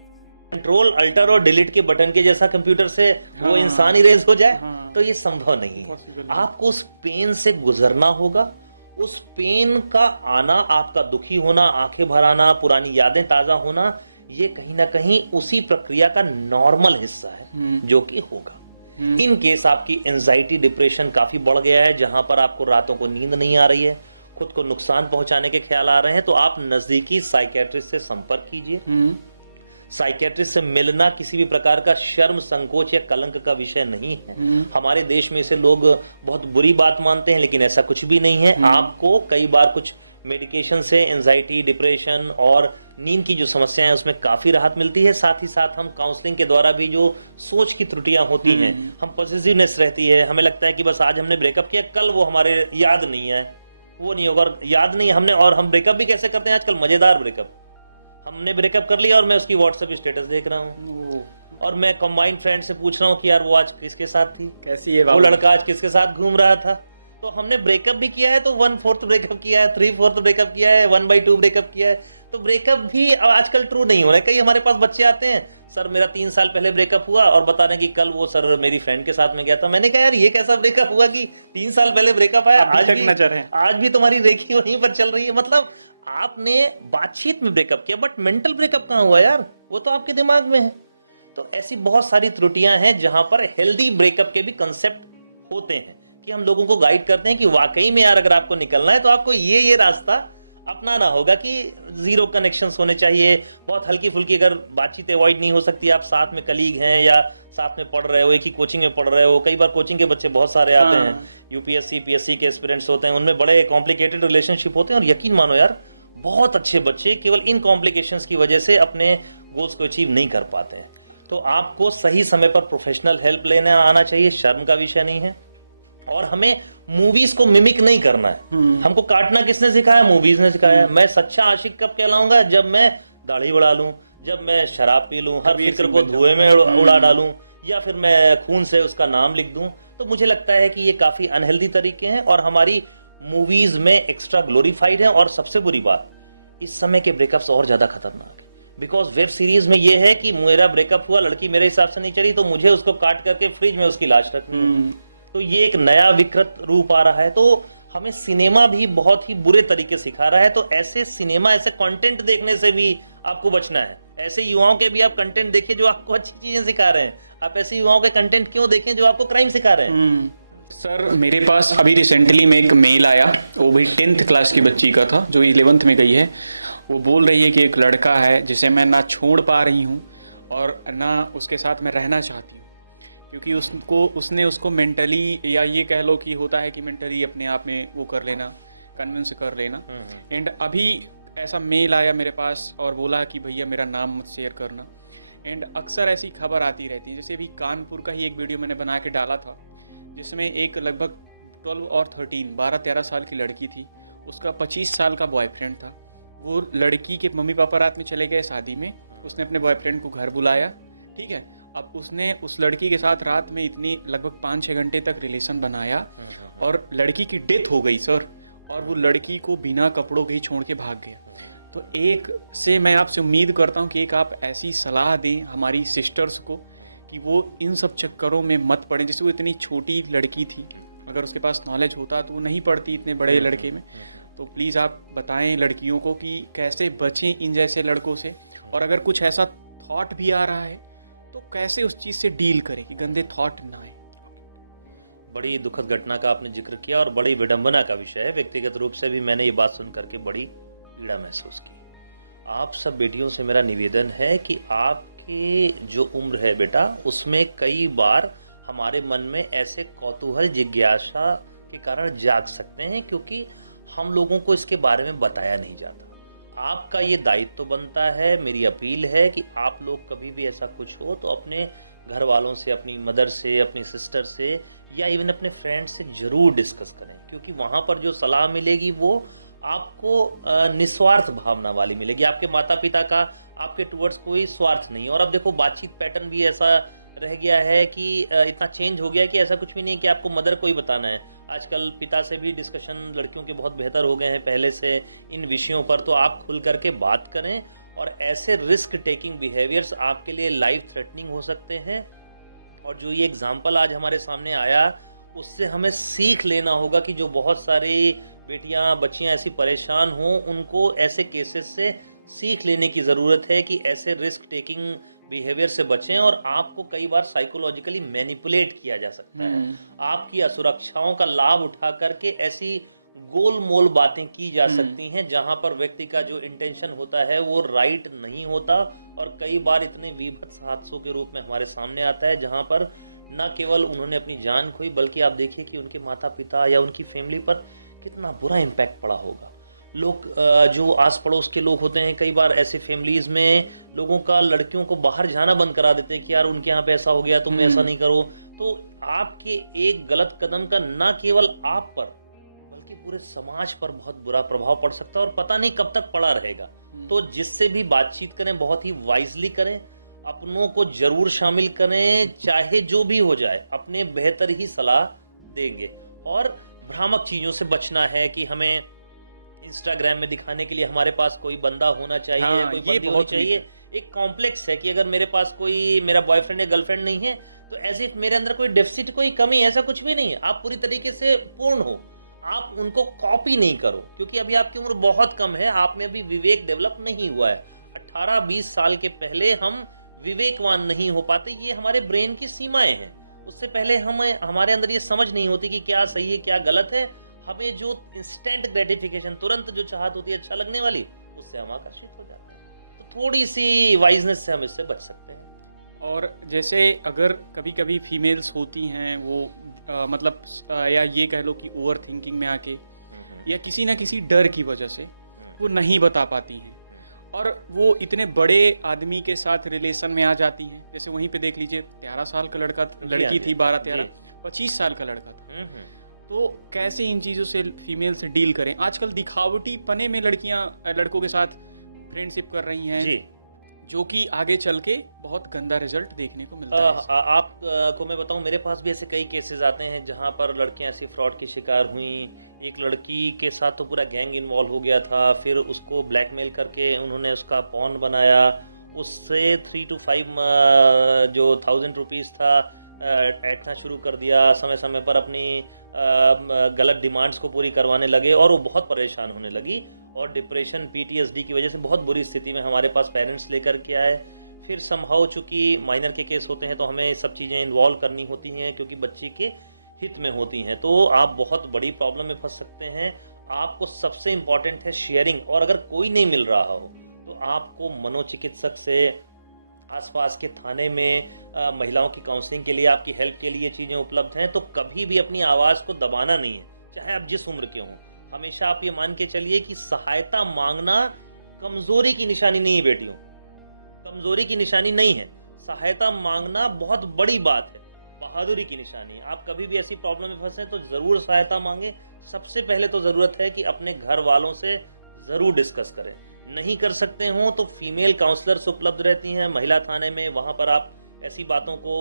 कंट्रोल अल्टर और डिलीट के बटन के जैसा कंप्यूटर से वो इंसान इरेज हो जाए, तो ये संभव नहीं है। आपको उस पेन से गुजरना होगा, उस पेन का आना, आपका दुखी होना, आंखें भर आना, पुरानी यादें ताजा होना, ये कहीं ना कहीं उसी प्रक्रिया का नॉर्मल हिस्सा है जो कि होगा। इन केस आपकी एंजाइटी डिप्रेशन काफी बढ़ गया है, जहां पर आपको रातों को नींद नहीं आ रही है, खुद को नुकसान पहुंचाने के ख्याल आ रहे हैं, तो आप नजदीकी साइकेट्रिस्ट से संपर्क कीजिए। साइकेट्रिस्ट से मिलना किसी भी प्रकार का शर्म, संकोच या कलंक का विषय नहीं है। हमारे देश में इसे लोग बहुत बुरी बात मानते हैं, लेकिन ऐसा कुछ भी नहीं है। आपको कई बार कुछ मेडिकेशन से एंजाइटी, डिप्रेशन और नींद की जो समस्याएं हैं उसमें काफी राहत मिलती है। साथ ही साथ हम काउंसलिंग के द्वारा भी जो सोच की त्रुटियां होती हैं, हम पॉजिटिवनेस रहती है, हमें लगता है कि बस आज हमने ब्रेकअप किया, कल वो हमारे याद नहीं है, वो नहीं होगा, याद नहीं हमने। और हम ब्रेकअप भी कैसे करते हैं आजकल, मजेदार ब्रेकअप। हमने ब्रेकअप कर लिया और मैं उसकी व्हाट्सएप स्टेटस देख रहा हूँ और मैं कंबाइंड फ्रेंड से पूछ रहा हूँ कि यार वो आज किसके साथ थी, कैसी है वो लड़का आज किसके साथ घूम रहा था। तो हमने ब्रेकअप भी किया है, तो 1/4 ब्रेकअप किया है, 3/4 ब्रेकअप किया है, 1/2 ब्रेकअप किया है। तो ब्रेकअप भी आजकल ट्रू नहीं हो रहा है। कई हमारे पास बच्चे आते हैं, सर मेरा 3 साल पहले ब्रेकअप हुआ, और बता रहे हैं कि कल वो सर मेरी फ्रेंड के साथ में गया था। मैंने कहा यार ये कैसा ब्रेकअप हुआ कि 3 साल पहले ब्रेकअप है, आज भी तुम्हारी रेखी वहीं पर चल रही है। मतलब आपने बातचीत में ब्रेकअप किया, बट मेंटल ब्रेकअप कहाँ हुआ यार, वो तो आपके दिमाग में है। तो ऐसी बहुत सारी त्रुटियां हैं जहां पर हेल्दी ब्रेकअप के भी कंसेप्ट होते हैं कि हम लोगों को गाइड करते हैं कि वाकई में यार अगर आपको निकलना है तो आपको ये रास्ता अपनाना होगा कि जीरो कनेक्शंस होने चाहिए। बहुत हल्की फुल्की अगर बातचीत अवॉइड नहीं हो सकती, आप साथ में कलीग हैं या साथ में पढ़ रहे हो, एक ही कोचिंग में पढ़ रहे हो। कई बार कोचिंग के बच्चे बहुत सारे आते हैं, यूपीएससी पीएससी के एस्पिरेंट्स होते हैं, उनमें बड़े कॉम्प्लिकेटेड रिलेशनशिप होते हैं, और यकीन मानो यार बहुत अच्छे बच्चे केवल इन कॉम्प्लिकेशंस की वजह से अपने गोल्स को अचीव नहीं कर पाते हैं। तो आपको सही समय पर प्रोफेशनल हेल्प लेने आना चाहिए, शर्म का विषय नहीं है। और हमें मूवीज को मिमिक नहीं करना है। हमको काटना किसने सिखाया, मूवीज ने सिखाया। मैं सच्चा आशिक कब कहलाऊंगा, जब मैं दाढ़ी बढ़ा लूं, जब मैं शराब पी लूं, हर फिक्र को धुएं में उड़ा डालूं, या फिर मैं खून से उसका नाम लिख दूं। तो मुझे लगता है कि ये काफी अनहेल्दी तरीके हैं और हमारी मूवीज में एक्स्ट्रा ग्लोरीफाइड है। और सबसे बुरी बात, इस समय के ब्रेकअप्स और ज्यादा खतरनाक, बिकॉज वेब सीरीज में ये है कि मेरा ब्रेकअप हुआ, लड़की मेरे हिसाब से नहीं चली, तो मुझे उसको काट करके फ्रिज में उसकी लाश रखनी। तो ये एक नया विकृत रूप आ रहा है। तो हमें सिनेमा भी बहुत ही बुरे तरीके सिखा रहा है। तो ऐसे सिनेमा, ऐसे कंटेंट देखने से भी आपको बचना है। ऐसे युवाओं के भी आप कंटेंट देखिए जो आपको अच्छी चीजें सिखा रहे हैं। आप ऐसे युवाओं के कंटेंट क्यों देखें जो आपको क्राइम सिखा रहे हैं। सर मेरे पास अभी रिसेंटली में एक मेल आया, वो भी 10th क्लास की बच्ची का था जो 11th में गई है। वो बोल रही है कि एक लड़का है जिसे मैं ना छोड़ पा रही हूँ और ना उसके साथ मैं रहना चाहती हूँ, क्योंकि उसने उसको मेंटली, या ये कह लो कि होता है कि मेंटली अपने आप में वो कर लेना, कन्विंस कर लेना। एंड अभी ऐसा मेल आया मेरे पास और बोला कि भैया मेरा नाम मत शेयर करना। एंड अक्सर ऐसी खबर आती रहती है। जैसे अभी कानपुर का ही एक वीडियो मैंने बना के डाला था, जिसमें एक लगभग 12 और 13 साल की लड़की थी, उसका 25 साल का बॉयफ्रेंड था। वो लड़की के मम्मी पापा रात में चले गए शादी में, उसने अपने बॉयफ्रेंड को घर बुलाया, ठीक है। अब उसने उस लड़की के साथ रात में इतनी लगभग 5-6 घंटे तक रिलेशन बनाया और लड़की की डेथ हो गई सर। और वो लड़की को बिना कपड़ों के ही छोड़ के भाग गया। तो एक से मैं आपसे उम्मीद करता हूँ कि एक आप ऐसी सलाह दें हमारी सिस्टर्स को कि वो इन सब चक्करों में मत पड़े। जैसे वो इतनी छोटी लड़की थी, अगर उसके पास नॉलेज होता तो वो नहीं पड़ती इतने बड़े लड़के में। तो प्लीज़ आप बताएं लड़कियों को कि कैसे बचें इन जैसे लड़कों से, और अगर कुछ ऐसा थॉट भी आ रहा है तो कैसे उस चीज़ से डील करें कि गंदे थॉट ना आए। बड़ी दुखद घटना का आपने जिक्र किया और बड़ी विडंबना का विषय है। व्यक्तिगत रूप से भी मैंने ये बात सुन करके बड़ी पीड़ा महसूस की। आप सब बेटियों से मेरा निवेदन है कि आपकी जो उम्र है बेटा, उसमें कई बार हमारे मन में ऐसे कौतूहल, जिज्ञासा के कारण जाग सकते हैं, क्योंकि हम लोगों को इसके बारे में बताया नहीं जाता। आपका ये दायित्व बनता है। मेरी अपील है कि आप लोग कभी भी ऐसा कुछ हो तो अपने घर वालों से, अपनी मदर से, अपनी सिस्टर से, या इवन अपने फ्रेंड से जरूर डिस्कस करें, क्योंकि वहां पर जो सलाह मिलेगी वो आपको निस्वार्थ भावना वाली मिलेगी। आपके माता पिता का आपके टुवर्ड्स कोई स्वार्थ नहीं। और अब देखो बातचीत पैटर्न भी ऐसा रह गया है कि इतना चेंज हो गया है कि ऐसा कुछ भी नहीं कि आपको मदर को ही बताना है। आजकल पिता से भी डिस्कशन लड़कियों के बहुत बेहतर हो गए हैं पहले से इन विषयों पर। तो आप खुल करके बात करें और ऐसे रिस्क टेकिंग बिहेवियर्स आपके लिए लाइफ थ्रेटनिंग हो सकते हैं। और जो ये एग्जाम्पल आज हमारे सामने आया, उससे हमें सीख लेना होगा कि जो बहुत सारी बेटियां बच्चियां ऐसी परेशान हों, उनको ऐसे केसेस से सीख लेने की ज़रूरत है कि ऐसे रिस्क टेकिंग बिहेवियर से बचें। और आपको कई बार साइकोलॉजिकली मैनिपुलेट किया जा सकता है, आपकी असुरक्षाओं का लाभ उठा करके ऐसी गोलमोल बातें की जा सकती हैं जहां पर व्यक्ति का जो इंटेंशन होता है वो राइट नहीं होता। और कई बार इतने विभत्स हादसों के रूप में हमारे सामने आता है जहां पर न केवल उन्होंने अपनी जान खोई, बल्कि आप देखिए कि उनके माता पिता या उनकी फैमिली पर कितना बुरा इम्पैक्ट पड़ा होगा। लोग जो आस पड़ोस के लोग होते हैं, कई बार ऐसे फैमिलीज में लोगों का लड़कियों को बाहर जाना बंद करा देते हैं कि यार उनके यहाँ पे ऐसा हो गया, तुम ऐसा नहीं करो। तो आपके एक गलत कदम का न केवल आप पर बल्कि पूरे समाज पर बहुत बुरा प्रभाव पड़ सकता है और पता नहीं कब तक पड़ा रहेगा। तो जिससे भी बातचीत करें बहुत ही वाइजली करें, अपनों को जरूर शामिल करें, चाहे जो भी हो जाए अपने बेहतर ही सलाह देंगे। और भ्रामक चीजों से बचना है कि हमें इंस्टाग्राम में दिखाने के लिए हमारे पास कोई बंदा होना चाहिए, हाँ, कोई ये बंदी होनी बहुत चाहिए। एक कॉम्प्लेक्स है कि अगर मेरे पास कोई मेरा बॉयफ्रेंड या गर्लफ्रेंड नहीं है तो ऐसे मेरे अंदर कोई डेफिसिट, कोई कमी, ऐसा कुछ भी नहीं है। आप पूरी तरीके से पूर्ण हो, आप उनको कॉपी नहीं करो, क्योंकि अभी आपकी उम्र बहुत कम है, आप में अभी विवेक डेवलप नहीं हुआ है। 18-20 साल के पहले हम विवेकवान नहीं हो पाते, ये हमारे ब्रेन की सीमाएं हैं। उससे पहले हमारे अंदर ये समझ नहीं होती कि क्या सही है क्या गलत है। हमें जो इंस्टेंट ग्रेटिफिकेशन, तुरंत जो चाहत होती है अच्छा लगने वाली, उससे हम आकर्षित हो जाते हैं। तो थोड़ी सी वाइजनेस से हम इससे बच सकते हैं। और जैसे अगर कभी कभी फीमेल्स होती हैं वो मतलब या ये कह लो कि ओवर थिंकिंग में आके या किसी ना किसी डर की वजह से वो नहीं बता पाती हैं और वो इतने बड़े आदमी के साथ रिलेशन में आ जाती हैं। जैसे वहीं पे देख लीजिए 13 साल का लड़की थी, 12-13, 25 साल का लड़का था। तो कैसे इन चीजों से फीमेल से डील करें? आजकल दिखावटी पने में लड़कियां लड़कों के साथ फ्रेंडशिप कर रही हैं जी, जो कि आगे चल के बहुत गंदा रिजल्ट देखने को मिलता है। आपको मैं बताऊं, मेरे पास भी ऐसे कई केसेस आते हैं जहां पर लड़कियां ऐसी फ्रॉड की शिकार हुई। एक लड़की के साथ तो पूरा गैंग इन्वॉल्व हो गया था, फिर उसको ब्लैकमेल करके उन्होंने उसका पॉन बनाया, उससे 3 to 5 जो 1000 रुपीज था ऐंठना शुरू कर दिया। समय समय पर अपनी गलत डिमांड्स को पूरी करवाने लगे और वो बहुत परेशान होने लगी और डिप्रेशन, PTSD की वजह से बहुत बुरी स्थिति में हमारे पास पेरेंट्स लेकर के आए। फिर संभव चूंकि माइनर के केस होते हैं तो हमें सब चीज़ें इन्वॉल्व करनी होती हैं क्योंकि बच्चे के हित में होती हैं, तो आप बहुत बड़ी प्रॉब्लम में फंस सकते हैं। आपको सबसे इम्पॉर्टेंट है शेयरिंग, और अगर कोई नहीं मिल रहा हो तो आपको मनोचिकित्सक से, आसपास के थाने में महिलाओं की काउंसलिंग के लिए, आपकी हेल्प के लिए चीजें उपलब्ध हैं। तो कभी भी अपनी आवाज को दबाना नहीं है, चाहे आप जिस उम्र के हों। हमेशा आप ये मान के चलिए कि सहायता मांगना कमजोरी की निशानी नहीं है बेटियों, कमजोरी की निशानी नहीं है। सहायता मांगना बहुत बड़ी बात है, बहादुरी की निशानी। आप कभी भी ऐसी प्रॉब्लम में फंसे तो जरूर सहायता मांगे। सबसे पहले तो जरूरत है कि अपने घर वालों से जरूर डिस्कस करें। नहीं कर सकते हो तो फीमेल काउंसलर्स उपलब्ध रहती हैं महिला थाने में, वहां पर आप ऐसी बातों को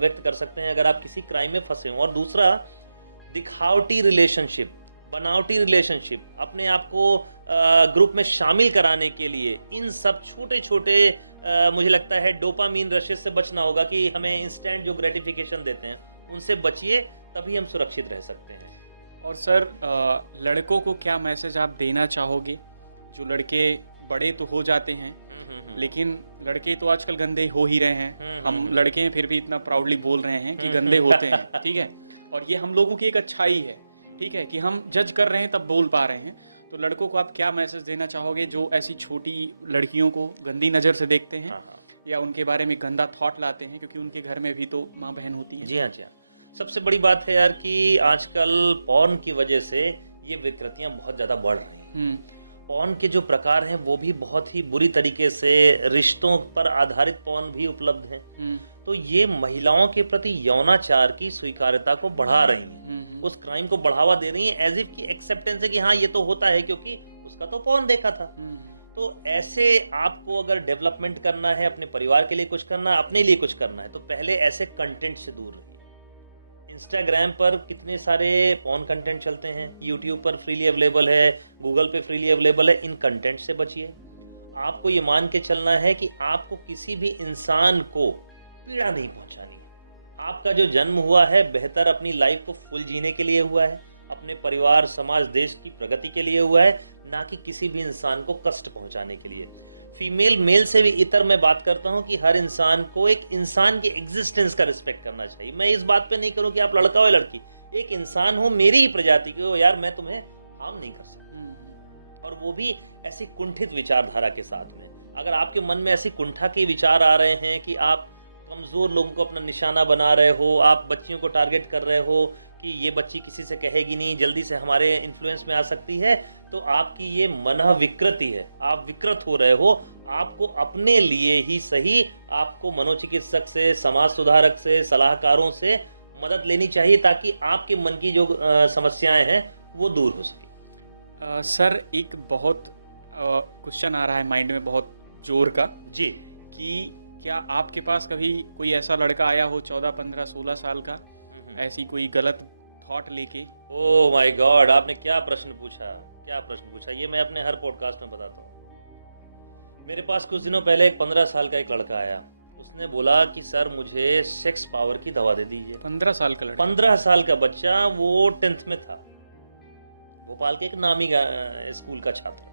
व्यक्त कर सकते हैं अगर आप किसी क्राइम में फंसे हो। और दूसरा, दिखावटी रिलेशनशिप, बनावटी रिलेशनशिप, अपने आप को ग्रुप में शामिल कराने के लिए इन सब छोटे छोटे मुझे लगता है डोपामीन रशेस से बचना होगा कि हमें इंस्टेंट जो ग्रेटिफिकेशन देते हैं उनसे बचिए, तभी हम सुरक्षित रह सकते हैं। और सर लड़कों को क्या मैसेज आप देना चाहोगे? जो लड़के बड़े तो हो जाते हैं लेकिन लड़के तो आजकल गंदे हो ही रहे हैं। हम लड़के हैं फिर भी इतना प्राउडली बोल रहे हैं कि गंदे होते हैं, ठीक है, और ये हम लोगों की एक अच्छाई है, ठीक है, कि हम जज कर रहे हैं तब बोल पा रहे हैं। तो लड़कों को आप क्या मैसेज देना चाहोगे जो ऐसी छोटी लड़कियों को गंदी नजर से देखते हैं या उनके बारे में गंदा थॉट लाते हैं, क्योंकि उनके घर में भी तो माँ बहन होती है। जी हाँ, जी हाँ। सबसे बड़ी बात है यार कि आजकल पॉर्न की वजह से ये विकृतियां बहुत ज्यादा बढ़ रही हैं। पॉर्न के जो प्रकार हैं वो भी बहुत ही बुरी तरीके से, रिश्तों पर आधारित पॉर्न भी उपलब्ध हैं। तो ये महिलाओं के प्रति यौनाचार की स्वीकार्यता को बढ़ा रही हैं, उस क्राइम को बढ़ावा दे रही हैं, एज इफ की एक्सेप्टेंस है कि हाँ ये तो होता है क्योंकि उसका तो पॉर्न देखा था। तो ऐसे आपको अगर डेवलपमेंट करना है, अपने परिवार के लिए कुछ करना, अपने लिए कुछ करना है, तो पहले ऐसे कंटेंट से दूर रहिए। इंस्टाग्राम पर कितने सारे पॉर्न कंटेंट चलते हैं, यूट्यूब पर फ्रीली अवेलेबल है, गूगल पे फ्रीली अवेलेबल है, इन कंटेंट से बचिए। आपको ये मान के चलना है कि आपको किसी भी इंसान को पीड़ा नहीं पहुंचानी है। आपका जो जन्म हुआ है बेहतर अपनी लाइफ को फुल जीने के लिए हुआ है, अपने परिवार, समाज, देश की प्रगति के लिए हुआ है, ना कि किसी भी इंसान को कष्ट पहुंचाने के लिए। फीमेल मेल से भी इतर मैं बात करता हूं कि हर इंसान को एक इंसान की एग्जिस्टेंस का रिस्पेक्ट करना चाहिए। मैं इस बात पे नहीं करूं कि आप लड़का हो या लड़की, एक इंसान हो, मेरी ही प्रजाति के हो, यार मैं तुम्हें हार्म नहीं कर सकता। और वो भी ऐसी कुंठित विचारधारा के साथ में। अगर आपके मन में ऐसी कुंठा के विचार आ रहे हैं कि आप कमजोर लोगों को अपना निशाना बना रहे हो, आप बच्चियों को टारगेट कर रहे हो कि ये बच्ची किसी से कहेगी नहीं, जल्दी से हमारे इन्फ्लुएंस में आ सकती है, तो आपकी ये मन विकृति है, आप विकृत हो रहे हो। आपको अपने लिए ही सही, आपको मनोचिकित्सक से, समाज सुधारक से, सलाहकारों से मदद लेनी चाहिए ताकि आपके मन की जो समस्याएं हैं वो दूर हो सके। सर एक बहुत क्वेश्चन आ रहा है माइंड में बहुत जोर का जी, कि क्या आपके पास कभी कोई ऐसा लड़का आया हो 14, 15, 16 साल का, ऐसी कोई गलत थॉट लेके? ओह माय गॉड, आपने क्या प्रश्न पूछा, क्या प्रश्न पूछा, ये मैं अपने हर पॉडकास्ट में बताता हूँ। मेरे पास कुछ दिनों पहले एक 15 साल का एक लड़का आया। उसने बोला कि सर मुझे सेक्स पावर की दवा दे दीजिए। 15 साल का लड़का? 15 साल का बच्चा, वो 10th में था, भोपाल के एक नामी स्कूल का छात्र।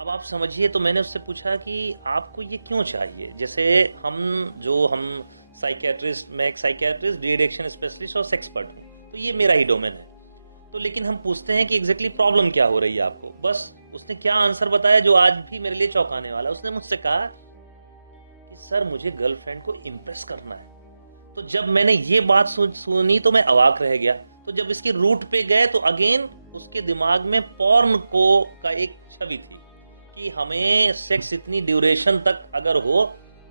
अब आप समझिए, तो मैंने उससे पूछा कि आपको ये क्यों चाहिए। जैसे हम साइकियाट्रिस्ट, मैं एक साइकियाट्रिस्ट, डी एडिक्शन स्पेशलिस्ट और सेक्स एक्सपर्ट हूँ, तो ये मेरा ही डोमेन है। तो लेकिन हम पूछते हैं कि एग्जैक्टली प्रॉब्लम क्या हो रही है आपको। बस उसने क्या आंसर बताया जो आज भी मेरे लिए चौंकाने वाला। उसने मुझसे कहा कि सर मुझे गर्लफ्रेंड को इम्प्रेस करना है। तो जब मैंने ये बात सुनी तो मैं अवाक रह गया। तो जब इसके रूट पे गए तो अगेन उसके दिमाग में पॉर्न को का एक छवि थी कि हमें सेक्स इतनी ड्यूरेशन तक अगर हो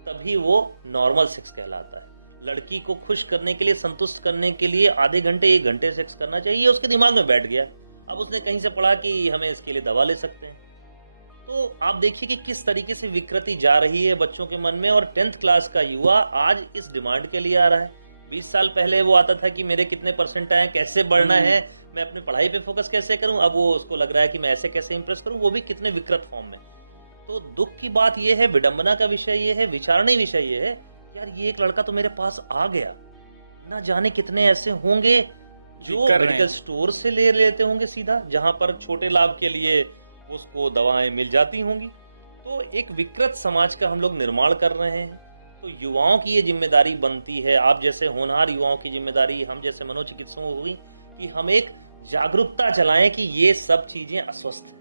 तभी वो नॉर्मल सेक्स कहलाता है। लड़की को खुश करने के लिए, संतुष्ट करने के लिए आधे घंटे, 1 घंटे सेक्स करना चाहिए, उसके दिमाग में बैठ गया। अब उसने कहीं से पढ़ा कि हमें इसके लिए दवा ले सकते हैं। तो आप देखिए कि किस तरीके से विकृति जा रही है बच्चों के मन में। और 10th क्लास का युवा आज इस डिमांड के लिए आ रहा है। 20 साल पहले वो आता था कि मेरे कितने परसेंट आए, कैसे बढ़ना है, मैं अपनी पढ़ाई पे फोकस कैसे करूं। अब वो उसको लग रहा है कि मैं ऐसे कैसे इंप्रेस करूं, वो भी कितने विकृत फॉर्म में। तो दुख की बात यह है, विडंबना का विषय ये है, विचारणीय विषय ये है, यार ये एक लड़का तो मेरे पास आ गया, ना जाने कितने ऐसे होंगे जो मेडिकल स्टोर से ले लेते होंगे सीधा, जहां पर छोटे लाभ के लिए उसको दवाएं मिल जाती होंगी। तो एक विकृत समाज का हम लोग निर्माण कर रहे हैं। तो युवाओं की ये जिम्मेदारी बनती है, आप जैसे होनहार युवाओं की जिम्मेदारी, हम जैसे मनोचिकित्सकों हुई, कि हम एक जागरूकता चलाएं कि ये सब चीजें अस्वस्थ हैं।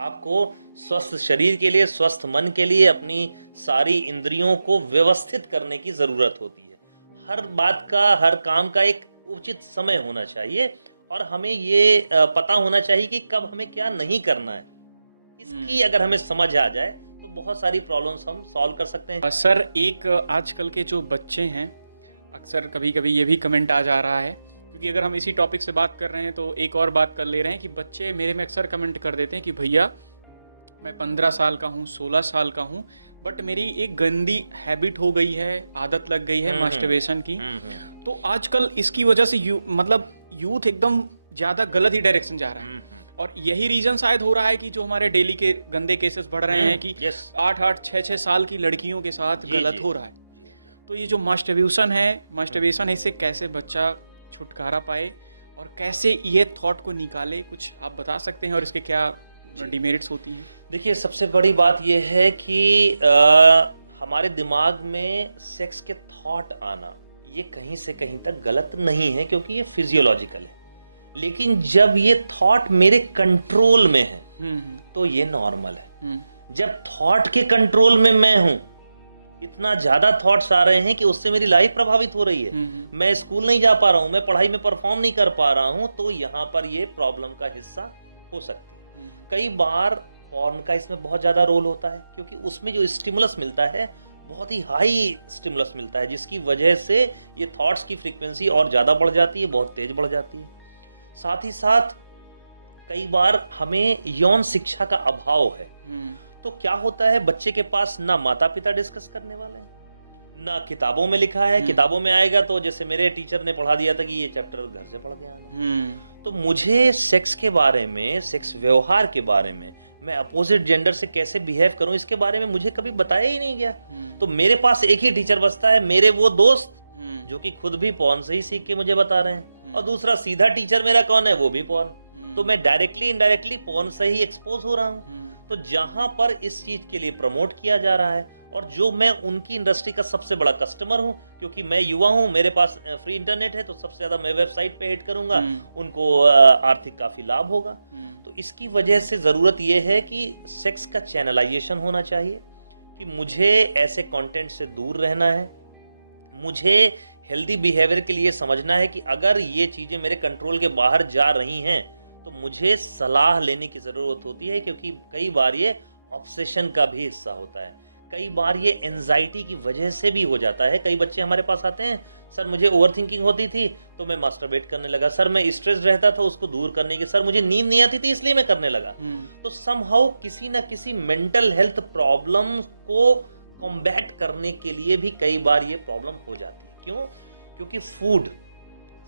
आपको स्वस्थ शरीर के लिए, स्वस्थ मन के लिए अपनी सारी इंद्रियों को व्यवस्थित करने की जरूरत होती है। हर बात का, हर काम का एक उचित समय होना चाहिए और हमें ये पता होना चाहिए कि कब हमें क्या नहीं करना है। इसकी अगर हमें समझ आ जाए तो बहुत सारी प्रॉब्लम्स हम सॉल्व कर सकते हैं। सर एक आजकल के जो बच्चे हैं, अक्सर कभी कभी ये भी कमेंट आ जा रहा है, क्योंकि अगर हम इसी टॉपिक से बात कर रहे हैं तो एक और बात कर ले रहे हैं कि बच्चे मेरे में अक्सर कमेंट कर देते हैं कि भैया मैं 15 साल का हूँ, 16 साल का हूँ, बट मेरी एक गंदी हैबिट हो गई है, आदत लग गई है मास्टरबेशन की। तो आजकल इसकी वजह से यूथ एकदम ज्यादा गलत ही डायरेक्शन जा रहा है। और यही रीजन शायद हो रहा है कि जो हमारे डेली के गंदे केसेस बढ़ रहे हैं कि 8-8, 6-6 साल की लड़कियों के साथ गलत हो रहा है। तो ये जो मास्टरबेशन है, इससे कैसे बच्चा छुटकारा पाए और कैसे ये थॉट को निकाले, कुछ आप बता सकते हैं और इसके क्या डिमेरिट्स होती हैं? देखिए, सबसे बड़ी बात यह है कि हमारे दिमाग में सेक्स के थॉट आना ये कहीं से कहीं तक गलत नहीं है, क्योंकि ये फिजियोलॉजिकल है। लेकिन जब ये थॉट मेरे कंट्रोल में है तो ये नॉर्मल है। जब थॉट के कंट्रोल में मैं हूं, इतना ज्यादा थॉट्स आ रहे हैं कि उससे मेरी लाइफ प्रभावित हो रही है, मैं स्कूल नहीं जा पा रहा हूं, मैं पढ़ाई में परफॉर्म नहीं कर पा रहा हूं, तो यहाँ पर ये प्रॉब्लम का हिस्सा हो सकता है। कई बार पॉर्न का इसमें बहुत ज्यादा रोल होता है, क्योंकि उसमें जो स्टिमुलस मिलता है बहुत ही हाई स्टिमुलस मिलता है, जिसकी वजह से ये थॉट्स की फ्रीक्वेंसी और ज्यादा बढ़ जाती है, बहुत तेज बढ़ जाती है। साथ ही साथ कई बार हमें यौन शिक्षा का अभाव है। तो क्या होता है, बच्चे के पास ना माता पिता डिस्कस करने वाले हैं, ना किताबों में लिखा है। किताबों में आएगा तो जैसे मेरे टीचर ने पढ़ा दिया था कि ये चैप्टर घर से पढ़ गया। तो मुझे सेक्स के बारे में, सेक्स व्यवहार के बारे में मैं अपोजिट जेंडर से कैसे बिहेव करूं, इसके बारे में मुझे कभी बताया ही नहीं गया। तो मेरे पास एक ही टीचर बचता है, मेरे वो दोस्त जो कि खुद भी पॉर्न से ही सीख के मुझे बता रहे हैं, और दूसरा सीधा टीचर मेरा कौन है, वो भी पॉर्न। तो मैं डायरेक्टली इनडायरेक्टली पॉर्न से ही एक्सपोज हो रहा हूँ। तो जहां पर इस चीज के लिए प्रमोट किया जा रहा है, और जो मैं उनकी इंडस्ट्री का सबसे बड़ा कस्टमर हूं, क्योंकि मैं युवा हूं, मेरे पास फ्री इंटरनेट है, तो सबसे ज्यादा मैं वेबसाइट पे हिट करूंगा, उनको आर्थिक काफी लाभ होगा। तो इसकी वजह से जरूरत यह है कि सेक्स का चैनलाइजेशन होना चाहिए, कि मुझे ऐसे कंटेंट से दूर रहना है, मुझे हेल्दी बिहेवियर के लिए समझना है कि अगर ये चीजें मेरे कंट्रोल के बाहर जा रही हैं तो मुझे सलाह लेने की जरूरत होती है, क्योंकि कई बार ये ऑब्सेशन का भी हिस्सा होता है, कई बार ये एंजाइटी की वजह से भी हो जाता है। कई बच्चे हमारे पास आते हैं, सर मुझे ओवरथिंकिंग होती थी तो मैं मास्टरबेट करने लगा, सर मैं स्ट्रेस रहता था उसको दूर करने की, सर मुझे नींद नहीं आती थी इसलिए मैं करने लगा। तो समहाउ किसी ना किसी मेंटल हेल्थ प्रॉब्लम को कॉम्बैट करने के लिए भी कई बार ये प्रॉब्लम हो जाती है। क्यों? क्योंकि फूड,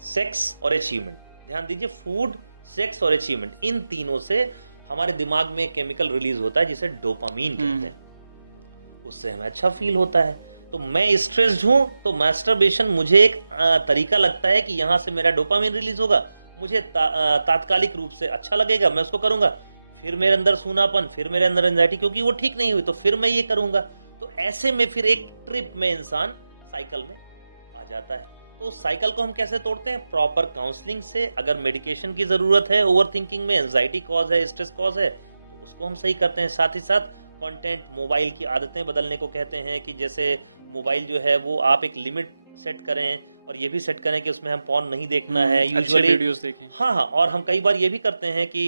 सेक्स और अचीवमेंट, ध्यान दीजिए, फूड, सेक्स और अचीवमेंट, इन तीनों से हमारे दिमाग में केमिकल रिलीज होता है जिसे डोपामीन कहते हैं, उससे हमें अच्छा फील होता है। तो मैं स्ट्रेस्ड हूं तो मास्टरबेशन मुझे एक तरीका लगता है कि यहां से मेरा डोपामीन रिलीज होगा, मुझे तात्कालिक रूप से अच्छा लगेगा, मैं उसको करूंगा, फिर मेरे अंदर सूनापन, फिर मेरे अंदर एंजाइटी, क्योंकि वो ठीक नहीं हुई तो फिर मैं ये करूंगा। तो ऐसे में फिर एक ट्रिप में इंसान साइकिल में आ जाता है। तो साइकिल को हम कैसे तोड़ते हैं? प्रॉपर काउंसलिंग से। अगर मेडिकेशन की जरूरत है, ओवर थिंकिंग में एंजाइटी कॉज है, स्ट्रेस कॉज है, उसको हम सही करते हैं। साथ ही साथ कंटेंट, मोबाइल की आदतें बदलने को कहते हैं, कि जैसे मोबाइल जो है वो आप एक लिमिट सेट करें, और ये भी सेट करें कि उसमें हम पॉर्न नहीं देखना है, यूजुअली वीडियोस देखें। हाँ, और हम कई बार ये भी करते हैं कि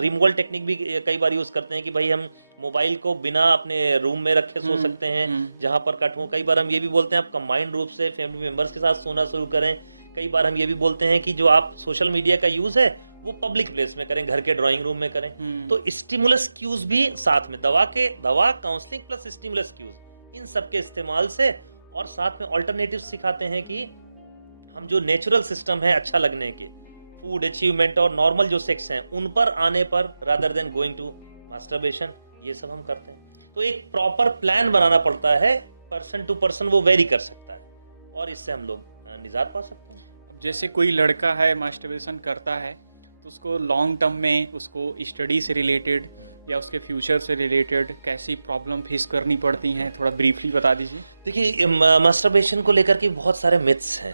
रिमूवल टेक्निक भी कई बार यूज करते हैं, कि भाई हम मोबाइल को बिना अपने रूम में रखे सो सकते हैं जहां पर कट हो। कई बार हम ये भी बोलते हैं आप कंबाइंड रूप से फैमिली मेंबर्स के साथ सोना शुरू करें। कई बार हम ये भी बोलते हैं कि जो आप सोशल मीडिया का यूज है वो पब्लिक प्लेस में करें, घर के ड्राइंग रूम में करें। तो स्टिमुलस क्यूज भी साथ में, दवा काउंसलिंग प्लस स्टिमुलस क्यूज, इन सब के इस्तेमाल से, और साथ में ऑल्टरनेटिव सिखाते हैं कि हम जो नेचुरल सिस्टम है अच्छा लगने के, फूड, अचीवमेंट और नॉर्मल जो सेक्स हैं, उन पर आने पर rather than going to masturbation, ये सब हम करते हैं। तो एक प्रॉपर प्लान बनाना पड़ता है, पर्सन टू पर्सन वो वेरी कर सकता है, और इससे हम लोग निजात पा सकते हैं। जैसे कोई लड़का है मास्टरबेशन करता है तो उसको लॉन्ग टर्म में उसको स्टडी से रिलेटेड या उसके फ्यूचर से रिलेटेड कैसी प्रॉब्लम फेस करनी पड़ती हैं, थोड़ा ब्रीफली बता दीजिए। देखिए, मास्टरबेशन को लेकर के बहुत सारे मिथ्स हैं।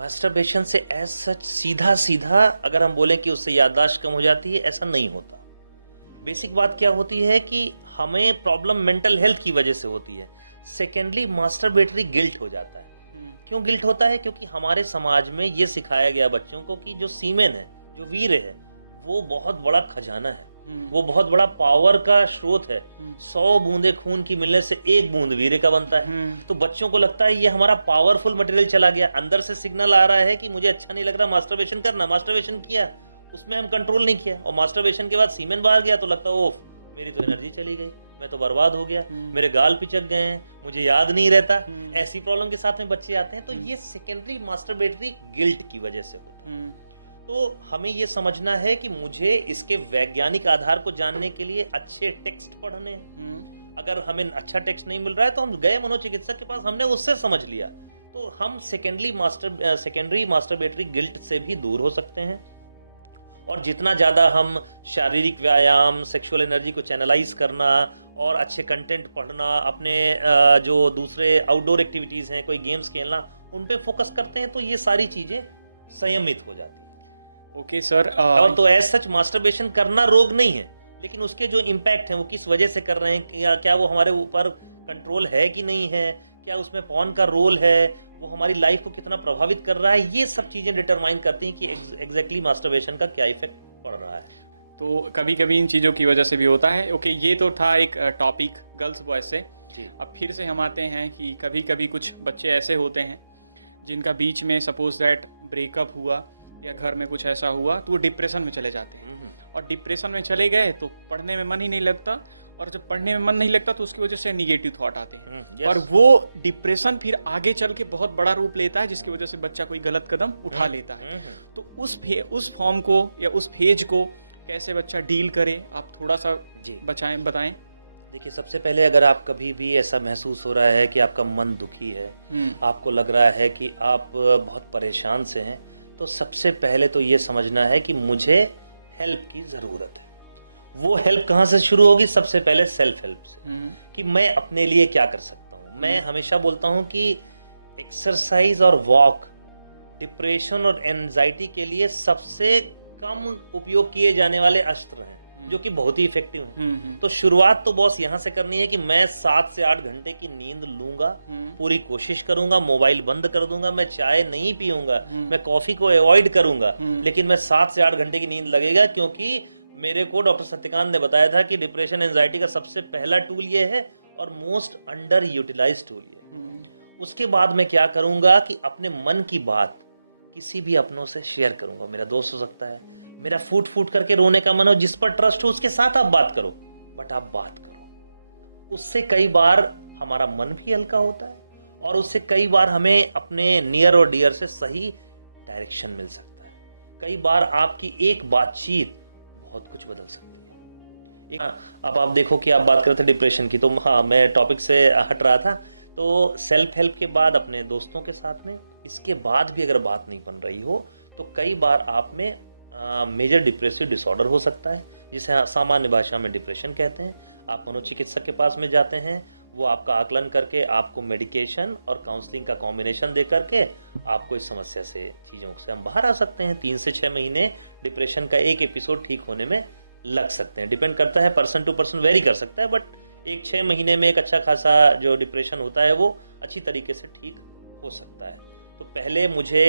मास्टरबेशन से एज सच सीधा अगर हम बोलें कि उससे याददाश्त कम हो जाती है, ऐसा नहीं होता। बेसिक बात क्या होती है कि हमें प्रॉब्लम मेंटल हेल्थ की वजह से होती है। सेकेंडली, मास्टरबेटरी गिल्ट हो जाता है। क्यों गिल्ट होता है? क्योंकि हमारे समाज में ये सिखाया गया बच्चों को कि जो सीमेन है, जो वीर है, वो बहुत बड़ा खजाना है, वो बहुत बड़ा पावर का स्रोत है। 100 बूंदे खून की मिलने से एक बूंद वीर का बनता है। तो बच्चों को लगता है ये हमारा पावरफुल मटेरियल चला गया, अंदर से सिग्नल आ रहा है कि मुझे अच्छा नहीं लग रहा मास्टरबेशन करना। मास्टरबेशन किया, उसमें हम कंट्रोल नहीं किया, और मास्टरबेशन के बाद सीमेन बाहर गया तो लगता है ओ मेरी तो एनर्जी चली गई, मैं तो बर्बाद हो गया, मेरे गाल पिचक गए हैं, मुझे याद नहीं रहता। ऐसी प्रॉब्लम के साथ में बच्चे आते हैं। तो ये सेकेंडरी मास्टरबेटरी गिल्ट की वजह से होता है। तो हमें ये समझना है कि मुझे इसके वैज्ञानिक आधार को जानने के लिए अच्छे टेक्स्ट पढ़ने हैं। अगर हमें अच्छा टेक्स्ट नहीं मिल रहा है तो हम गए मनोचिकित्सक के पास, हमने उससे समझ लिया, तो हम सेकेंडरी मास्टरबेटरी गिल्ट से भी दूर हो सकते हैं। और जितना ज्यादा हम शारीरिक व्यायाम, सेक्सुअल एनर्जी को चैनलाइज करना और अच्छे कंटेंट पढ़ना, अपने जो दूसरे आउटडोर एक्टिविटीज हैं, कोई गेम्स खेलना, उन पे फोकस करते हैं, तो ये सारी चीजें संयमित हो जाती है। Okay sir. और तो एज सच मास्टरबेशन करना रोग नहीं है, लेकिन उसके जो इम्पैक्ट है वो किस वजह से कर रहे हैं, क्या वो हमारे ऊपर कंट्रोल है कि नहीं है, क्या उसमें पॉर्न का रोल है, वो हमारी लाइफ को कितना प्रभावित कर रहा है, ये सब चीजें डिटरमाइन करती हैं कि एग्जैक्टली मास्टरबेशन का क्या इफेक्ट पड़ रहा है। तो कभी कभी इन चीजों की वजह से भी होता है। ओके, ये तो था एक टॉपिक गर्ल्स बॉयज से। अब फिर से हम आते हैं कि कभी कभी कुछ बच्चे ऐसे होते हैं जिनका बीच में सपोज दैट ब्रेकअप हुआ या घर में कुछ ऐसा हुआ तो वो डिप्रेशन में चले जाते हैं, और डिप्रेशन में चले गए तो पढ़ने में मन ही नहीं लगता, और जब पढ़ने में मन नहीं लगता तो उसकी वजह से निगेटिव थॉट आते हैं। और वो डिप्रेशन फिर आगे चल के बहुत बड़ा रूप लेता है, जिसकी वजह से बच्चा कोई गलत कदम उठा लेता है। तो उस फॉर्म को या उस फेज को कैसे बच्चा डील करे, आप थोड़ा सा जी बताएं। देखिए, सबसे पहले अगर आप कभी भी ऐसा महसूस हो रहा है कि आपका मन दुखी है, आपको लग रहा है कि आप बहुत परेशान से हैं, तो सबसे पहले तो ये समझना है कि मुझे हेल्प की ज़रूरत है। वो हेल्प कहाँ से शुरू होगी? सबसे पहले सेल्फ हेल्प से, कि मैं अपने लिए क्या कर सकता हूँ। मैं हमेशा बोलता हूँ कि एक्सरसाइज और वॉक डिप्रेशन और एंजाइटी के लिए सबसे कम उपयोग किए जाने वाले अस्त्र हैं, जो कि बहुत ही इफेक्टिव है। तो शुरुआत तो बॉस यहाँ से करनी है कि मैं 7 से 8 घंटे की नींद लूंगा, पूरी कोशिश करूंगा, मोबाइल बंद कर दूंगा, मैं चाय नहीं पीऊंगा, मैं कॉफी को अवॉइड करूंगा, लेकिन मैं 7 से 8 घंटे की नींद लगेगा। क्योंकि मेरे को डॉक्टर सत्यकांत ने बताया था कि डिप्रेशन एंजाइटी का सबसे पहला टूल ये है और मोस्ट अंडर यूटिलाइज टूल ये। उसके बाद मैं क्या करूंगा कि अपने मन की बात किसी भी अपनों से शेयर करूंगा। मेरा दोस्त हो सकता है, मेरा फूट फूट करके रोने का मन हो, जिस पर ट्रस्ट हो उसके साथ आप बात करो, बट आप बात करो। उससे कई बार हमारा मन भी हल्का होता है और उससे कई बार हमें अपने नियर और डियर से सही डायरेक्शन मिल सकता है। कई बार आपकी एक बातचीत बहुत कुछ बदल सकती है। अब आप देखो कि आप बात करते थे डिप्रेशन की, तो हाँ, मैं टॉपिक से हट रहा था। तो सेल्फ हेल्प के बाद अपने दोस्तों के साथ में, इसके बाद भी अगर बात नहीं बन रही हो तो कई बार आप में मेजर डिप्रेसिव डिसऑर्डर हो सकता है, जिसे सामान्य भाषा में डिप्रेशन कहते हैं। आप मनोचिकित्सक के पास में जाते हैं, वो आपका आकलन करके आपको मेडिकेशन और काउंसलिंग का कॉम्बिनेशन दे करके आपको इस समस्या से, चीजों से हम बाहर आ सकते हैं। 3 से 6 महीने डिप्रेशन का एक एपिसोड ठीक होने में लग सकते हैं। डिपेंड करता है, पर्सन टू पर्सन वेरी कर सकता है, बट 1-6 महीने में एक अच्छा खासा जो डिप्रेशन होता है वो अच्छी तरीके से ठीक हो सकता है। तो पहले मुझे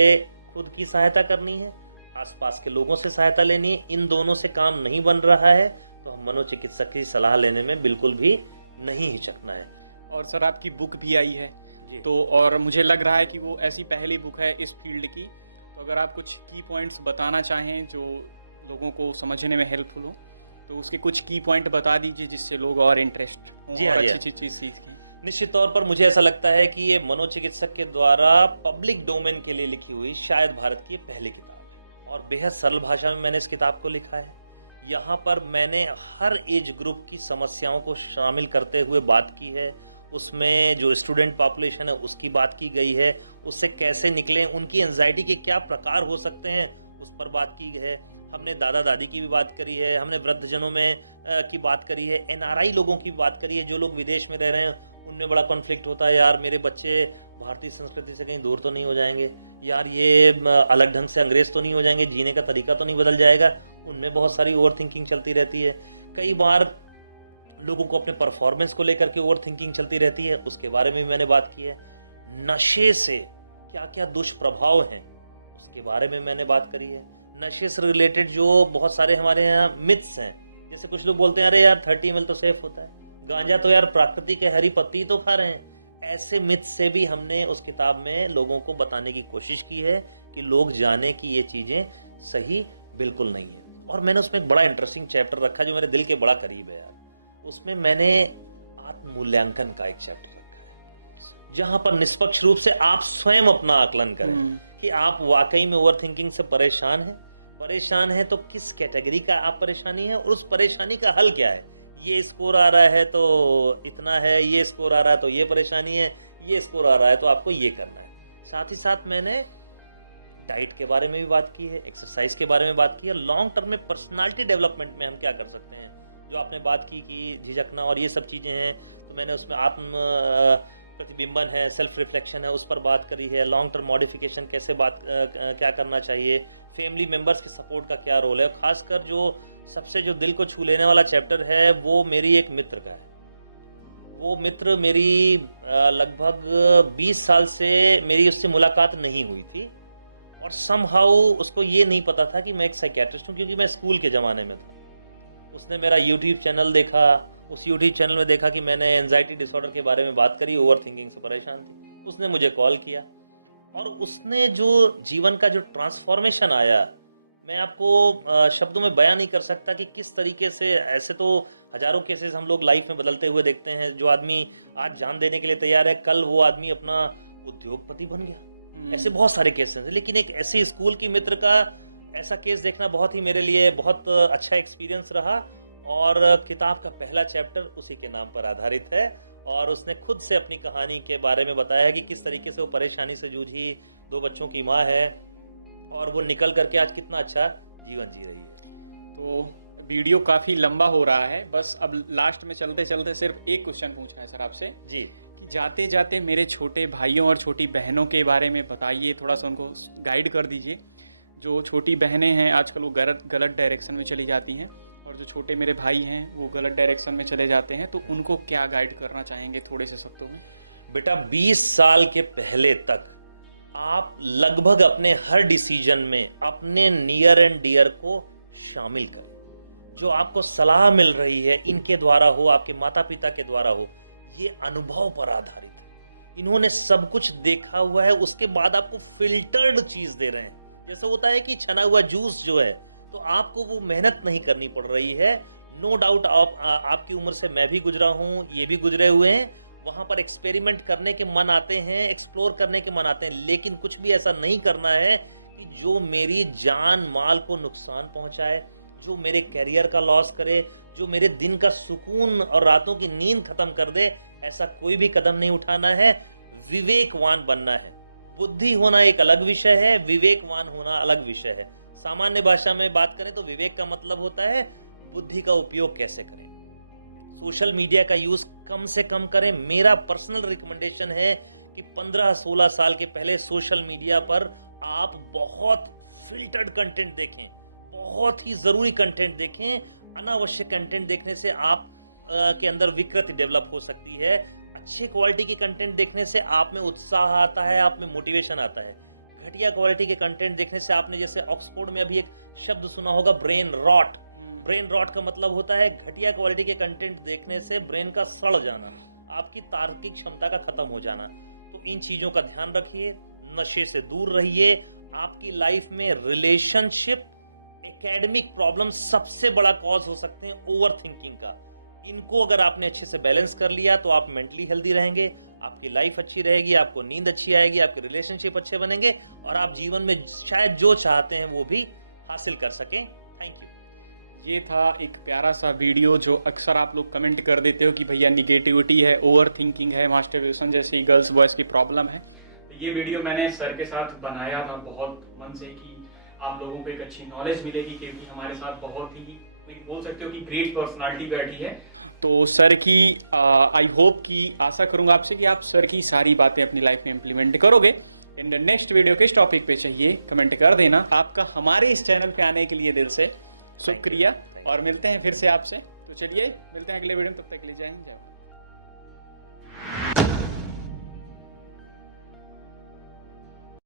खुद की सहायता करनी है, आसपास के लोगों से सहायता लेनी है। इन दोनों से काम नहीं बन रहा है तो हम मनोचिकित्सक की सलाह लेने में बिल्कुल भी नहीं हिचकना है। और सर, आपकी बुक भी आई है तो, और मुझे लग रहा है कि वो ऐसी पहली बुक है इस फील्ड की, तो अगर आप कुछ की पॉइंट्स बताना चाहें जो लोगों को समझने में हेल्पफुल हो, तो उसके कुछ की पॉइंट बता दीजिए जिससे लोग और इंटरेस्ट जी और हाँ, अच्छी चीज सीखें। निश्चित तौर पर मुझे ऐसा लगता है कि ये मनोचिकित्सक के द्वारा पब्लिक डोमेन के लिए लिखी हुई शायद भारत की पहली किताब, और बेहद सरल भाषा में मैंने इस किताब को लिखा है। यहाँ पर मैंने हर एज ग्रुप की समस्याओं को शामिल करते हुए बात की है। उसमें जो स्टूडेंट पॉपुलेशन है उसकी बात की गई है, उससे कैसे निकलें, उनकी एंजाइटी के क्या प्रकार हो सकते हैं उस पर बात की है। हमने दादा दादी की भी बात करी है, हमने वृद्धजनों में की बात करी है, एनआरआई लोगों की बात करी है, जो लोग विदेश में रह रहे हैं उनमें बड़ा कॉन्फ्लिक्ट होता है, यार मेरे बच्चे भारतीय संस्कृति से कहीं दूर तो नहीं हो जाएंगे, यार ये अलग ढंग से अंग्रेज तो नहीं हो जाएंगे, जीने का तरीका तो नहीं बदल जाएगा। उनमें बहुत सारी ओवर थिंकिंग चलती रहती है। कई बार लोगों को अपने परफॉर्मेंस को लेकर के ओवर थिंकिंग चलती रहती है, उसके बारे में भी मैंने बात की है। नशे से क्या क्या दुष्प्रभाव हैं उसके बारे में मैंने बात करी है। नशे से रिलेटेड जो बहुत सारे हमारे यहाँ मिथ्स हैं, जैसे कुछ लोग बोलते हैं अरे यार 30 ml तो सेफ होता है, गांजा तो यार प्राकृतिक है, हरी पत्ती तो खा रहे हैं। ऐसे मिथ्स से भी हमने उस किताब में लोगों को बताने की कोशिश की है कि लोग जाने कि ये चीजें सही बिल्कुल नहीं है। और मैंने उसमें एक बड़ा इंटरेस्टिंग चैप्टर रखा जो मेरे दिल के बड़ा करीब है यार। उसमें मैंने आत्म मूल्यांकन का एक चैप्टर रखा, जहां पर निष्पक्ष रूप से आप स्वयं अपना आकलन करें कि आप वाकई में ओवर थिंकिंग से परेशान है तो किस कैटेगरी का आप परेशानी है और उस परेशानी का हल क्या है। ये स्कोर आ रहा है तो इतना है, ये स्कोर आ रहा है तो ये परेशानी है, ये स्कोर आ रहा है तो आपको ये करना है। साथ ही साथ मैंने डाइट के बारे में भी बात की है, एक्सरसाइज के बारे में बात की है, लॉन्ग टर्म में पर्सनालिटी डेवलपमेंट में हम क्या कर सकते हैं, जो आपने बात की कि झिझकना और ये सब चीजें हैं, तो मैंने उसमें आत्म प्रतिबिंबन है, सेल्फ रिफ्लेक्शन है, उस पर बात करी है। लॉन्ग टर्म मॉडिफिकेशन कैसे क्या करना चाहिए, फैमिली मेंबर्स के सपोर्ट का क्या रोल है। खासकर जो दिल को छू लेने वाला चैप्टर है वो मेरी एक मित्र का है। वो मित्र मेरी लगभग 20 साल से मेरी उससे मुलाकात नहीं हुई थी और समहाउ उसको ये नहीं पता था कि मैं एक साइकियाट्रिस्ट हूँ, क्योंकि मैं स्कूल के ज़माने में था। उसने मेरा यूट्यूब चैनल देखा, उस यूट्यूब चैनल में देखा कि मैंने एंजाइटी डिसऑर्डर के बारे में बात करी, ओवर थिंकिंग से परेशान थी। उसने मुझे कॉल किया और उसने जो जीवन का जो ट्रांसफॉर्मेशन आया, मैं आपको शब्दों में बयां नहीं कर सकता कि किस तरीके से। ऐसे तो हजारों केसेस हम लोग लाइफ में बदलते हुए देखते हैं। जो आदमी आज जान देने के लिए तैयार है, कल वो आदमी अपना उद्योगपति बन गया। ऐसे बहुत सारे केसेस हैं, लेकिन एक ऐसे स्कूल की मित्र का ऐसा केस देखना बहुत ही मेरे लिए बहुत अच्छा एक्सपीरियंस रहा। और किताब का पहला चैप्टर उसी के नाम पर आधारित है और उसने खुद से अपनी कहानी के बारे में बताया है कि किस तरीके से वो परेशानी से जूझी, 2 बच्चों की माँ है और वो निकल करके आज कितना अच्छा जीवन जी रही है। तो वीडियो काफी लंबा हो रहा है, बस अब लास्ट में चलते चलते सिर्फ एक क्वेश्चन पूछना है सर आपसे जी। कि जाते जाते मेरे छोटे भाइयों और छोटी बहनों के बारे में बताइए, थोड़ा सा उनको गाइड कर दीजिए। जो छोटी बहनें हैं आजकल वो गलत डायरेक्शन में चली जाती हैं और जो छोटे मेरे भाई हैं वो गलत डायरेक्शन में चले जाते हैं, तो उनको क्या गाइड करना चाहेंगे थोड़े से शब्दों में? बेटा 20 साल के पहले तक आप लगभग अपने हर डिसीजन में अपने नियर एंड डियर को शामिल करें। जो आपको सलाह मिल रही है इनके द्वारा हो, आपके माता पिता के द्वारा हो, ये अनुभव पर आधारित है। इन्होंने सब कुछ देखा हुआ है, उसके बाद आपको फिल्टर्ड चीज दे रहे हैं। जैसे होता है कि छना हुआ जूस जो है, तो आपको वो मेहनत नहीं करनी पड़ रही है। नो डाउट आपकी उम्र से मैं भी गुजरा हूँ, ये भी गुजरे हुए हैं। वहां पर एक्सपेरिमेंट करने के मन आते हैं, एक्सप्लोर करने के मन आते हैं, लेकिन कुछ भी ऐसा नहीं करना है कि जो मेरी जान माल को नुकसान पहुंचाए, जो मेरे कैरियर का लॉस करे, जो मेरे दिन का सुकून और रातों की नींद खत्म कर दे। ऐसा कोई भी कदम नहीं उठाना है। विवेकवान बनना है। बुद्धि होना एक अलग विषय है, विवेकवान होना अलग विषय है। सामान्य भाषा में बात करें तो विवेक का मतलब होता है बुद्धि का उपयोग कैसे करें। सोशल मीडिया का यूज कम से कम करें। मेरा पर्सनल रिकमेंडेशन है कि 15-16 साल के पहले सोशल मीडिया पर आप बहुत फिल्टर्ड कंटेंट देखें, बहुत ही जरूरी कंटेंट देखें। अनावश्यक कंटेंट देखने से आप के अंदर विकृति डेवलप हो सकती है। अच्छी क्वालिटी की कंटेंट देखने से आप में उत्साह आता है, आप में मोटिवेशन आता है। घटिया क्वालिटी के कंटेंट देखने से आपने जैसे ऑक्सफोर्ड में अभी एक शब्द सुना होगा, ब्रेन रॉट। ब्रेन रॉट का मतलब होता है घटिया क्वालिटी के कंटेंट देखने से ब्रेन का सड़ जाना, आपकी तार्किक क्षमता का खत्म हो जाना। तो इन चीजों का ध्यान रखिए, नशे से दूर रहिए। आपकी लाइफ में रिलेशनशिप, एकेडमिक प्रॉब्लम सबसे बड़ा कॉज हो सकते हैं ओवर थिंकिंग का। इनको अगर आपने अच्छे से बैलेंस कर लिया तो आप मेंटली हेल्दी रहेंगे, आपकी लाइफ अच्छी रहेगी, आपको नींद अच्छी आएगी, आपके रिलेशनशिप अच्छे बनेंगे और आप जीवन में शायद जो चाहते हैं वो भी हासिल कर सकें। Thank you. ये था एक प्यारा सा वीडियो जो अक्सर आप लोग कमेंट कर देते हो कि भैया निगेटिविटी है, ओवर थिंकिंग है, मास्टरबेशन जैसी गर्ल्स बॉयज की प्रॉब्लम है। ये वीडियो मैंने सर के साथ बनाया था बहुत मन से कि आप लोगों को एक अच्छी नॉलेज मिलेगी, क्योंकि हमारे साथ बहुत ही बोल सकते हो कि ग्रेट पर्सनालिटी बैठी है। तो सर की आई होप कि आशा करूंगा आपसे कि आप सर की सारी बातें अपनी लाइफ में इम्प्लीमेंट करोगे। इन द नेक्स्ट वीडियो किस टॉपिक पे चाहिए कमेंट कर देना। आपका हमारे इस चैनल पे आने के लिए दिल से शुक्रिया और मिलते हैं फिर से आपसे। तो चलिए मिलते हैं अगले वीडियो में, तब तक के लिए जय हिंद।